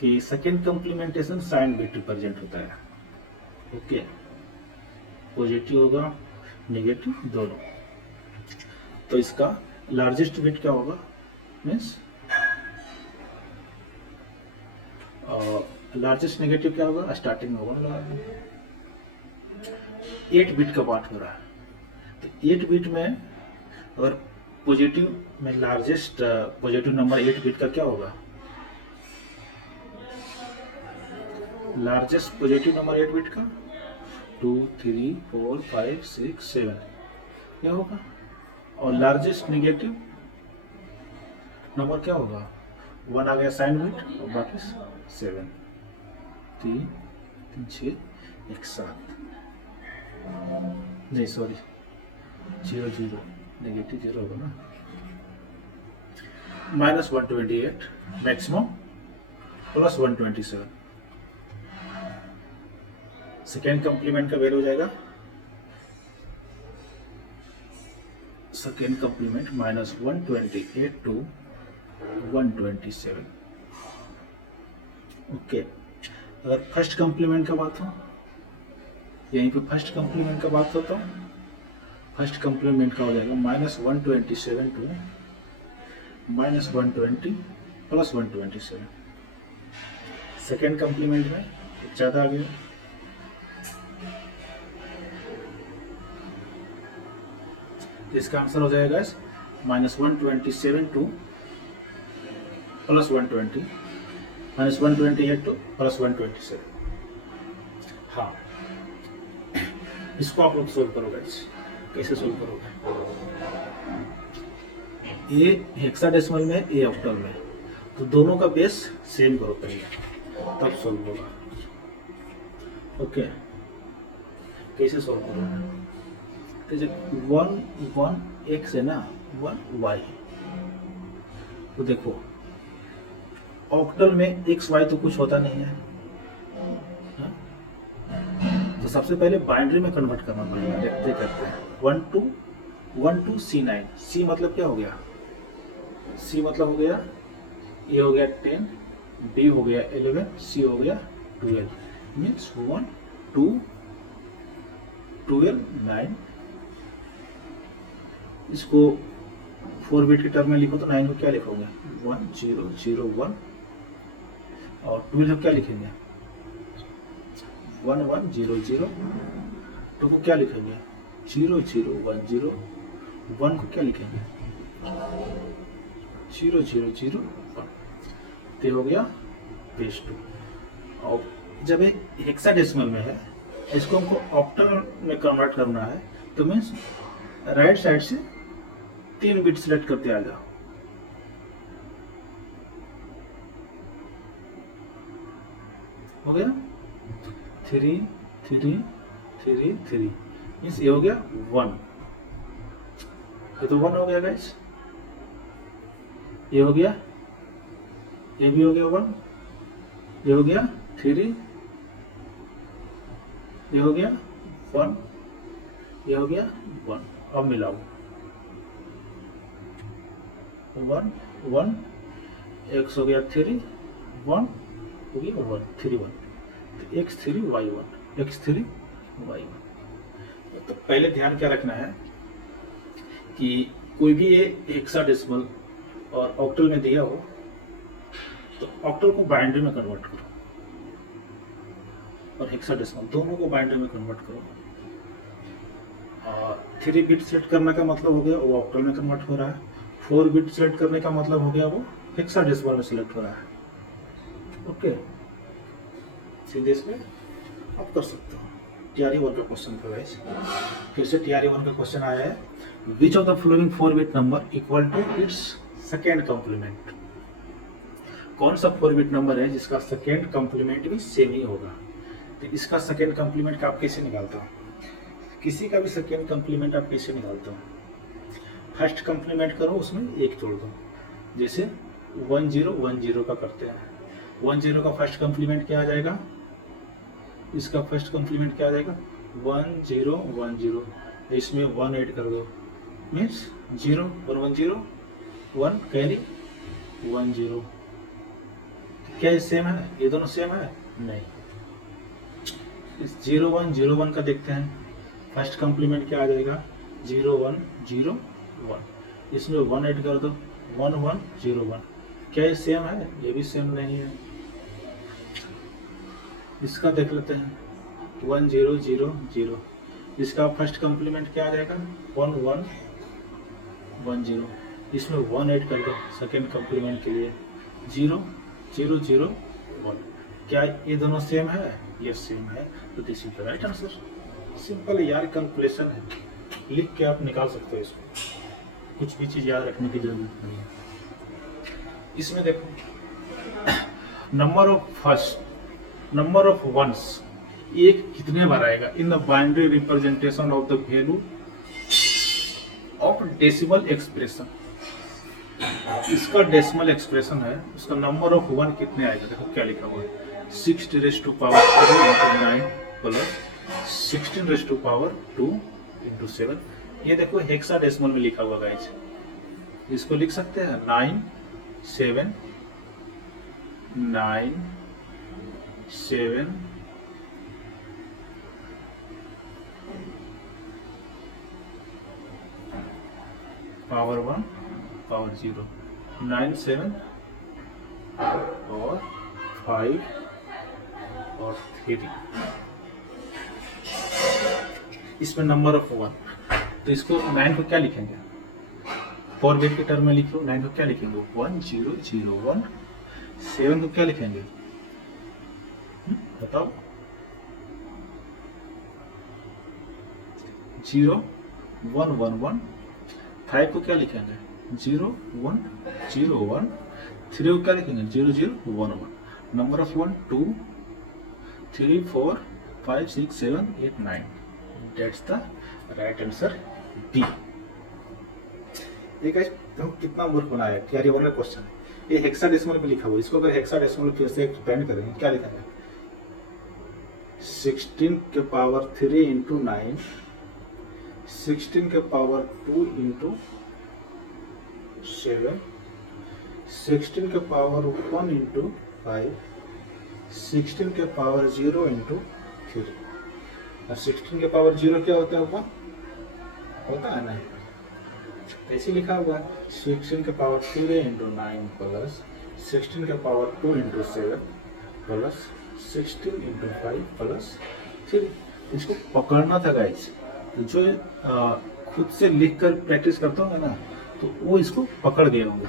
कि second complementation sign bit represent होता है। ओके, पॉजिटिव होगा नेगेटिव दोनों, तो इसका लार्जेस्ट बिट क्या होगा मीन्स लार्जेस्ट नेगेटिव क्या होगा, स्टार्टिंग में होगा 8 बिट का पार्ट हो रहा है, तो 8 बिट में अगर पॉजिटिव में लार्जेस्ट पॉजिटिव नंबर 8 बिट का क्या होगा, लार्जेस्ट पॉजिटिव नंबर 8 बिट का 2 3 4 5 6 7 क्या होगा, और लार्जेस्ट नेगेटिव नंबर क्या होगा, 1 आ गया साइन बिट और बाकी 7 3 3 6 1 7 नहीं सॉरी 0 0 नेगेटिव 0 होगा ना, -128 मैक्सिमम +127, सेकेंड कॉम्प्लीमेंट का वैल्यू हो जाएगा सेकेंड कॉम्प्लीमेंट -128 to 127। ओके, अगर फर्स्ट कॉम्प्लीमेंट का बात हो, यहीं पे फर्स्ट कॉम्प्लीमेंट का बात हो, तो फर्स्ट कॉम्प्लीमेंट का हो जाएगा -127 to -120 +127। सेकेंड कॉम्प्लीमेंट में ज़्यादा आ गया, इसका आंसर हो जाएगा -127 to +120 -128 to +127। हाँ, इसको आप लोग सोल्व करोगे, कैसे सोल्व करोगे, ए हेक्साडेसिमल में ए ऑक्टल में, तो दोनों का बेस सेम करो पहले, तब सोल्व होगा। ओके, कैसे सोल्व करोगे, तो जब 1 1 x है ना, 1 y, तो देखो ऑक्टल में x y तो कुछ होता नहीं है, हा? तो सबसे पहले बाइनरी में कन्वर्ट करना पड़ेगा, देखते करते हैं 1 to C9, C मतलब क्या हो गया, C मतलब हो गया A हो गया 10, B हो गया 11, C हो गया 12, मीन्स 1 2 12 9, इसको 4 बिट के टर्म में लिखो तो 9 को क्या लिखोगे 1 0 0 1, और 12 को क्या लिखेंगे 1 1 0 0, 2 को क्या लिखेंगे 0 0 1 0, 1 को क्या लिखेंगे 0 0 0 1, तो हो गया बेस 2। और जब ये हेक्साडेसिमल में है, इसको हमको ऑक्टल में कन्वर्ट करना है, तो मीन्स राइट साइड से 3 बिट सिलेक्ट करते आ जाओ, हो गया 3 3 3 3, मीन्स ये हो गया 1, ये तो 1 हो गया गाइस, ये हो गया, ये भी हो गया 1, ये हो गया 3, ये हो गया 1, ये हो गया 1, अब मिलाओ 1 1, x हो गया 3 1 हो गया 1 3 1, तो x3 y1 x3 y1। तो पहले ध्यान क्या रखना है कि कोई भी ये हेक्साडेसिमल और ऑक्टल में दिया हो, तो ऑक्टल को बाइनरी में कन्वर्ट करो और हेक्साडेसिमल दोनों को बाइनरी में कन्वर्ट करो। और 3 बिट सेलेक्ट करने का मतलब हो गया वो ऑक्टल में कन्वर्ट हो रहा है, 4 बिट सेलेक्ट करने का मतलब हो गया वो हेक्साडेसिमल में सिलेक्ट हो रहा है। ओके, सीधे इसमें आप कर सकते हो। टीआरई 1 का क्वेश्चन था गाइस, फिर से टीआरई 1 का क्वेश्चन आया है, which of the following 4 bit number equal to its second complement. कौन सा 4 बिट नंबर है जिसका सेकेंड कॉम्प्लीमेंट भी सेम ही होगा। तो इसका सेकेंड कॉम्प्लीमेंट आप कैसे निकालता हो, किसी का भी सेकेंड कॉम्प्लीमेंट आप कैसे निकालते हो, फर्स्ट कॉम्प्लीमेंट करो उसमें एक जोड़ दो, जैसे 1010 का करते हैं। 10 का फर्स्ट कॉम्प्लीमेंट क्या आ जाएगा, इसका फर्स्ट कॉम्प्लीमेंट क्या आ जाएगा 1010, इसमें 1 ऐड कर दो, मीन्स 0 और 10 1 कैरी 10। क्या ये सेम है, ये दोनों सेम है नहीं। इस 0101 का देखते हैं, फर्स्ट कॉम्प्लीमेंट क्या आ जाएगा 0101, इसमें 1 ऐड कर दो 1101। क्या ये सेम है, ये भी सेम नहीं है। इसका देख लेते हैं 1000, इसका फर्स्ट कॉम्प्लीमेंट क्या आ जाएगा 1110, इसमें 1 ऐड कर दो सेकेंड कॉम्प्लीमेंट के लिए 0001। क्या ये दोनों सेम है, ये सेम है, तो this is the right answer. Simple यार, कैलकुलेशन है, लिख के आप निकाल सकते हो इसको, कुछ भी चीज याद रखने की जरूरत नहीं है। इसमें देखो नंबर ऑफ वंस, एक कितने बार आएगा in the binary representation of the value of decimal expression. इसका डेसिमल एक्सप्रेशन है, उसका नंबर ऑफ 1 कितने आएगा, देखो क्या लिखा हुआ है 60 raised to power 2 into 9 plus 16 raised to power 2 into 7। ये देखो हेक्साडेसिमल में लिखा हुआ गाइस, इसको लिख सकते हैं 9 7 9 7 पावर 1 पावर 0 9 7 और 5 और 3। इसमें नंबर ऑफ 1, तो इसको 9 को क्या लिखेंगे, 4 बिट के टर्म में लिख लो। 9 को क्या लिखेंगे 1001। 7 को क्या लिखेंगे बताओ 0111। 5 को क्या लिखेंगे 0101। 3 को क्या लिखेंगे 0011। Number of 1 2 3 4 5 6 7 8 9। That's the right answer B। ये गाइस देखो कितना मूर्ख बनाया है, टीआरई 1 का क्वेश्चन है, ये हेक्साडेसिमल में लिखा हुआ है। इसको अगर हेक्साडेसिमल फिर से एक्सपेंड करेंगे क्या लिखेंगे 16 के पावर 3 इंटू 9, 16 के पावर 2 इंटू 7, 16 के पावर 1 इंटू 5, 16 के पावर 0 इंटू 3। 16 के पावर 0 क्या होता है, ऊपर होता है ना, ऐसे लिखा हुआ है 16 के पावर 3 इंटू 9 प्लस 16 के power 2 into 7 plus 16 into 5 plus 3। इसको पकड़ना था गाइस, जो खुद से लिख कर प्रैक्टिस करता हूँ ना, तो वो इसको पकड़ गए होंगे।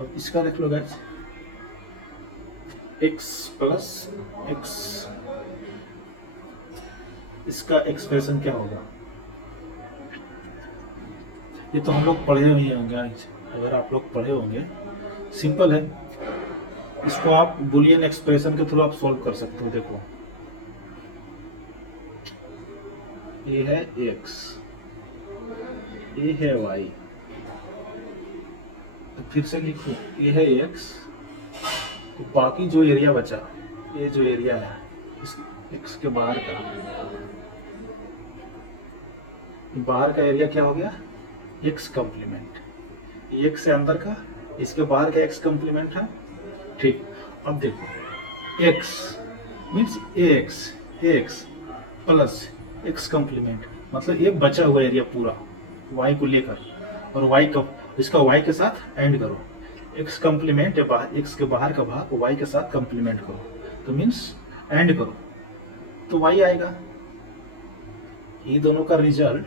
अब इसका देख लो गाइस x प्लस x, इसका एक्सप्रेशन क्या होगा, ये तो हम लोग पढ़े हुए होंगे। अगर आप लोग पढ़े होंगे, सिंपल है, इसको आप बुलियन एक्सप्रेशन के थ्रू आप सॉल्व कर सकते हो। देखो ये है x, ये है y, तो फिर से लिखो ये है x, तो बाकी जो एरिया बचा, ये जो एरिया है इस x के बाहर का एरिया क्या हो गया x कॉम्प्लीमेंट, x से अंदर का, इसके बाहर का x कॉम्प्लीमेंट है। ठीक, अब देखो x means ax plus x complement, मतलब ये बचा हुआ एरिया पूरा y को लेकर, और y का इसका y के साथ एंड करो, x कॉम्प्लीमेंट या x के बाहर का भाग y के साथ कॉम्प्लीमेंट करो, तो मीन्स एंड करो तो y आएगा। ये दोनों का रिजल्ट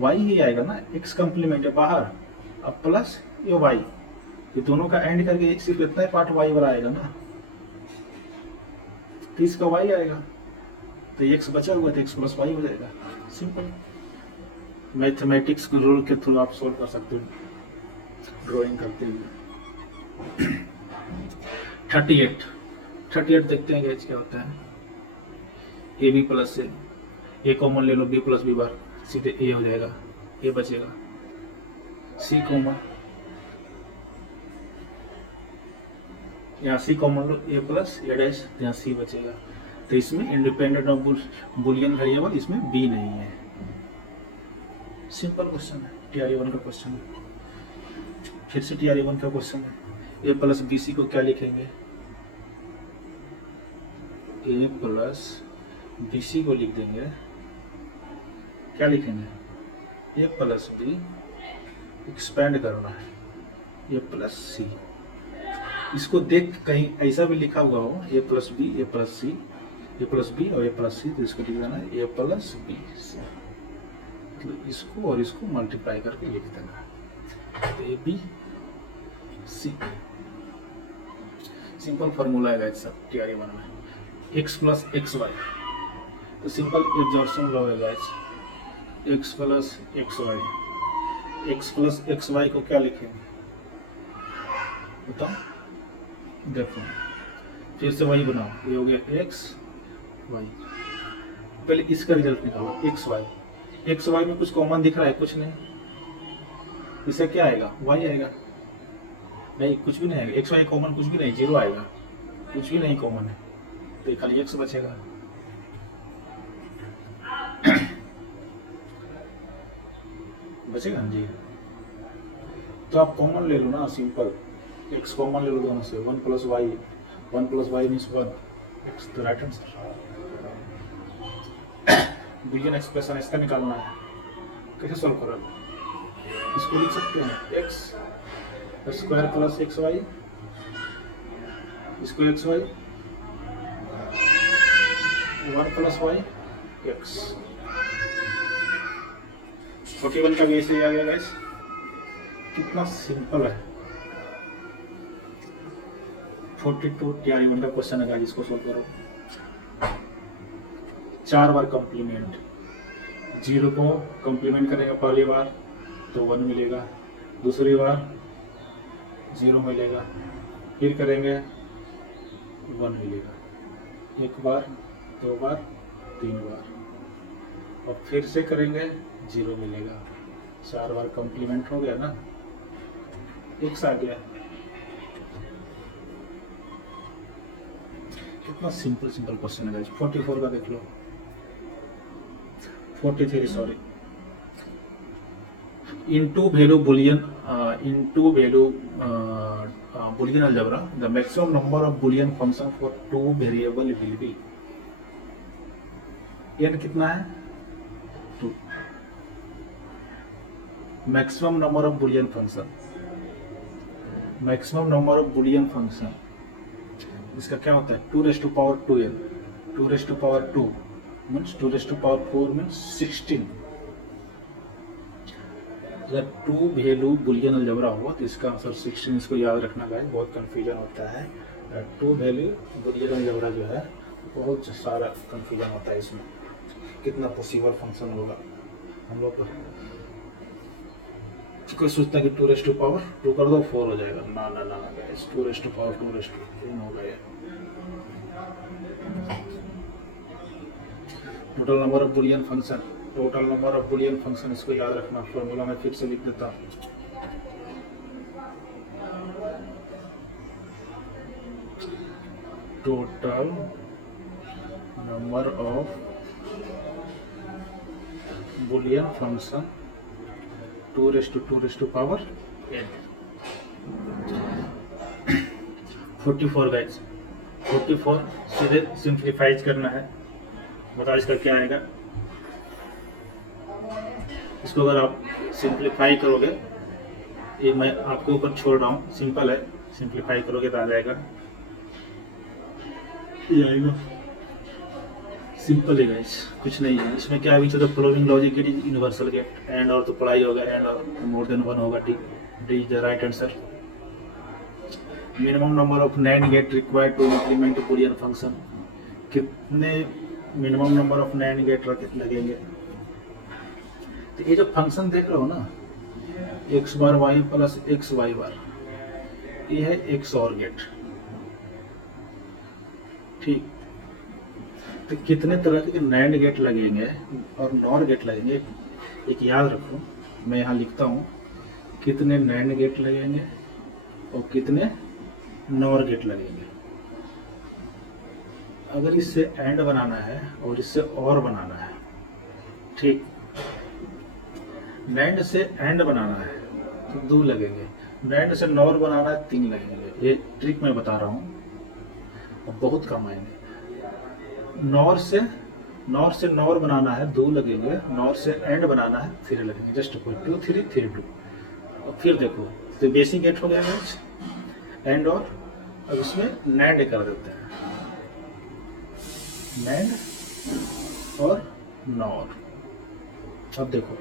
y ही आएगा ना, x कॉम्प्लीमेंट है बाहर, अब प्लस ये y, ये दोनों का एंड करके एक सिर्फ इतना ही पार्ट y वाला आएगा ना, तो इसका y आएगा, तो x बचा हुआ तो x प्लस वाई हो जाएगा। सिंपल मैथमेटिक्स के रूल के थ्रू आप सोल्व कर सकते हो ड्राइंग करते हुए। 38 देखते हैं गैस क्या होता है। ए बी प्लस से ए कॉमन ले लो, बी प्लस बी बार, सीधे ए हो जाएगा, ए बचेगा। सी कॉमन, यहाँ सी कॉमन लो, ए प्लस ए डैश, यहाँ सी बचेगा। तो इसमें इंडिपेंडेंट ऑफ बुलियन वेरिएबल, इसमें बी नहीं है। सिंपल क्वेश्चन है, TRE1 का क्वेश्चन है। फिर से TRE1 का क्वेश्चन है। ए प्लस बी सी को क्या लिखेंगे? ए प्लस बी सी को लिख देंगे, क्या लिखेंगे? ए प्लस बी, एक्सपेंड करना है, ए प्लस सी। इसको देख कहीं ऐसा भी लिखा हुआ हो, ए प्लस बी, ए प्लस सी, ए प्लस बी और ए प्लस सी, तो इसको लिख देना है ए प्लस बी सी। मतलब इसको और इसको मल्टीप्लाई करके लिख देना है A B C. Simple formula है गाइस सब TRE1 में, x प्लस एक्स वाई। तो सिंपल एब्जॉर्प्शन लॉ है guys, x plus X Y. x plus X Y को क्या लिखेंगे बताओ? देखो फिर से वही बनाओ, ये हो गया x y। पहले इसका रिजल्ट निकालो, x y में कुछ कॉमन दिख रहा है? कुछ नहीं। इससे क्या आएगा? y आएगा। नहीं, कुछ भी नहीं आएगा। x y कॉमन कुछ भी नहीं, 0 आएगा। कुछ भी नहीं कॉमन है, तो खाली x बचेगा। बचेगा ना जी। तो आप कॉमन ले लो ना, सिंपल x कॉमन ले लो दोनों से, 1 plus Y, 1 plus Y means 1, x तो राइट आंसर। बुलियन एक्सप्रेशन इसका निकालना है, कैसे सॉल्व करोगे? इसको लिख सकते हैं x square plus X Y, इसको X Y, 1 plus Y X. 41 का बेस आ गया गाइस, कितना सिंपल है। 42 TRE1 का क्वेश्चन है, इसको सोल्व करो। 4 बार कॉम्प्लीमेंट, 0 को कॉम्प्लीमेंट करेंगे पहली बार तो 1 मिलेगा, दूसरी बार 0 मिलेगा, फिर करेंगे 1 मिलेगा, एक बार, 2 बार, 3 बार, और फिर से करेंगे 0 मिलेगा। 4 बार कॉम्प्लीमेंट हो गया ना, x आ गया। कितना सिंपल क्वेश्चन है गाइस। 44 का देख लो, 43 sorry. In two value Boolean, Boolean algebra, the maximum number of Boolean function for 2 variable will be. n कितना है? 2। Maximum number of Boolean function, maximum number of Boolean function, इसका क्या होता है? 2 raise to power 2n, 2 raise to power 2 means 2 raise to power 4 means 16। अगर 2 वैल्यू बुलियन अलजेब्रा हुआ तो इसका आंसर 16। इसको याद रखना गाइस, बहुत कंफ्यूजन होता है। 2 वैल्यू बुलियन अलजेब्रा जो है बहुत सारा कंफ्यूजन होता है इसमें, कितना पॉसिबल फंक्शन होगा हम लोग को। कोई सोचता है कि 2 रेज़ टू पावर 2 कर दो 4 हो जाएगा, ना ना ना guys, 2 raise to power 2 raise to 3 होगा ये। Total number of Boolean function, total number of Boolean function, इसको याद रखना। फॉर्मूला में फिर से लिख देता हूँ, total number of Boolean function 2 raise to power n। 44 guys, 44 सीधे सिंप्लीफाइज करना है। बताओ इसका क्या आएगा? इसको अगर आप सिंप्लीफाई करोगे, ये मैं आपके ऊपर छोड़ रहा हूँ, सिंपल है, सिंप्लीफाई करोगे तो आ जाएगा, ये आएगा। सिंपल है गाइस, कुछ नहीं है इसमें। क्या है? तो following logic is universal gate, and और तो पढ़ाई होगा, एंड और मोर देन 1 होगा, D is the right answer. Minimum number of NAND gate required to implement Boolean function, कितने minimum number of NAND gate लगेंगे। तो ये जो फंक्शन देख रहे हो ना, X bar Y plus X Y bar, ये है एक्स और गेट। ठीक, तो कितने तरह के नैंड गेट लगेंगे और नॉर गेट लगेंगे, एक याद रखो। मैं यहाँ लिखता हूँ कितने नैंड गेट लगेंगे और कितने नॉर गेट लगेंगे। अगर इससे एंड बनाना है और इससे और बनाना है, ठीक, नैंड से एंड बनाना है तो 2 लगेंगे, नैंड से नॉर बनाना है 3 लगेंगे। ये ट्रिक मैं बता रहा हूँ और बहुत कम आएंगे। नॉर से नॉर बनाना है 2 लगेंगे, नॉर से एंड बनाना है 3 लगेंगे। जस्ट 2 3 3 2। और फिर देखो, तो बेसिक गेट हो गया गाइस, एंड और। अब इसमें नैंड कर देते हैं, नैंड और नॉर। अब देखो,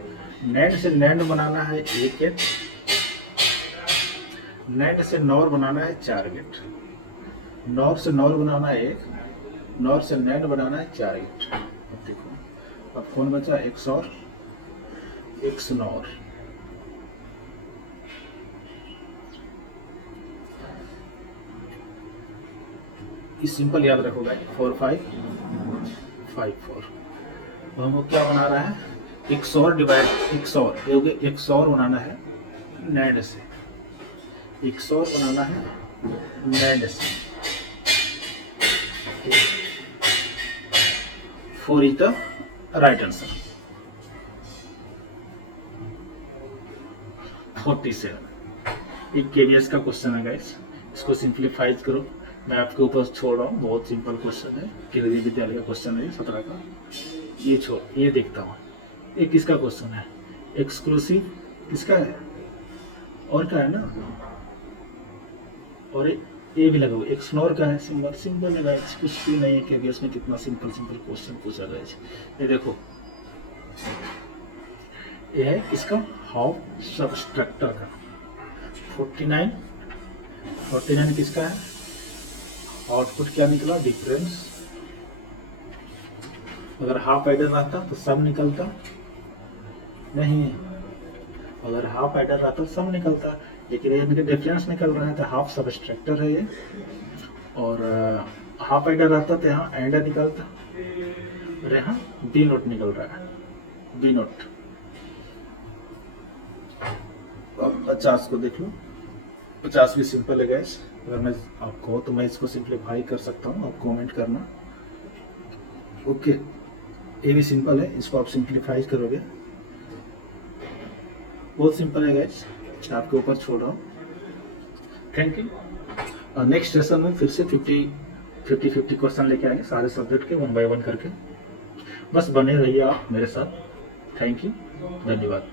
नैंड से नैंड बनाना है 1 गेट, नैंड से नॉर बनाना है 4 गेट, नॉर से नॉर बनाना है 1, नॉर से नैंड बनाना है 4 गेट। अब देखो, अब कौन बचा, एक्स और एक्स नॉर। इस सिंपल याद रखोगा, 4 5 5 4। हमको क्या बना रहा है, एक्स और डिवाइड एक्स और, एक्स और बनाना है नैंड से, एक्स और बनाना है नैंड से। 4 इज द राइट आंसर। 47 एक केवीएस का क्वेश्चन है गाइस, इसको सिंप्लीफाइज करो। मैं आपके ऊपर छोड़ रहा हूँ, बहुत सिंपल क्वेश्चन है, केंद्रीय विद्यालय का क्वेश्चन है 17 का। ये छोड़, ये देखता हूँ। ये किसका क्वेश्चन है, एक्सक्लूसिव किसका है, और क्या है ना, और ये भी लगा हुआ, एक्स नॉर का है। सिंपल है गाइस, कुछ भी नहीं है केवीएस में। कितना सिंपल क्वेश्चन पूछा गाइस। ये देखो, ये है इसका हाफ सबस्ट्रक्टर का। 49 किसका है, आउटपुट क्या निकला, डिफरेंस। अगर हाफ एडर रहता तो सब निकलता, नहीं, अगर हाफ एडर रहता तो सब निकलता, लेकिन ये डिफरेंस निकल रहा है तो हाफ सबस्ट्रक्टर है ये। और हाफ एडर रहता तो यहाँ एंडर निकलता, और यहाँ बी नोट निकल रहा है, बी नोट। अब 50 को देख लो, 50 भी सिंपल है गैस। अगर मैं आपको तो मैं इसको सिंप्लीफाई कर सकता हूँ, आप कमेंट करना। ओके, ये भी सिंपल है, इसको आप सिंप्लीफाई करोगे, बहुत सिंपल है गैस, आपके ऊपर छोड़ रहा हूँ। Thank you. नेक्स्ट सेशन में फिर से 50 क्वेश्चन लेके आएंगे, सारे सब्जेक्ट के 1 बाय 1 करके। बस बने रहिए आप मेरे साथ। थैंक यू, धन्यवाद।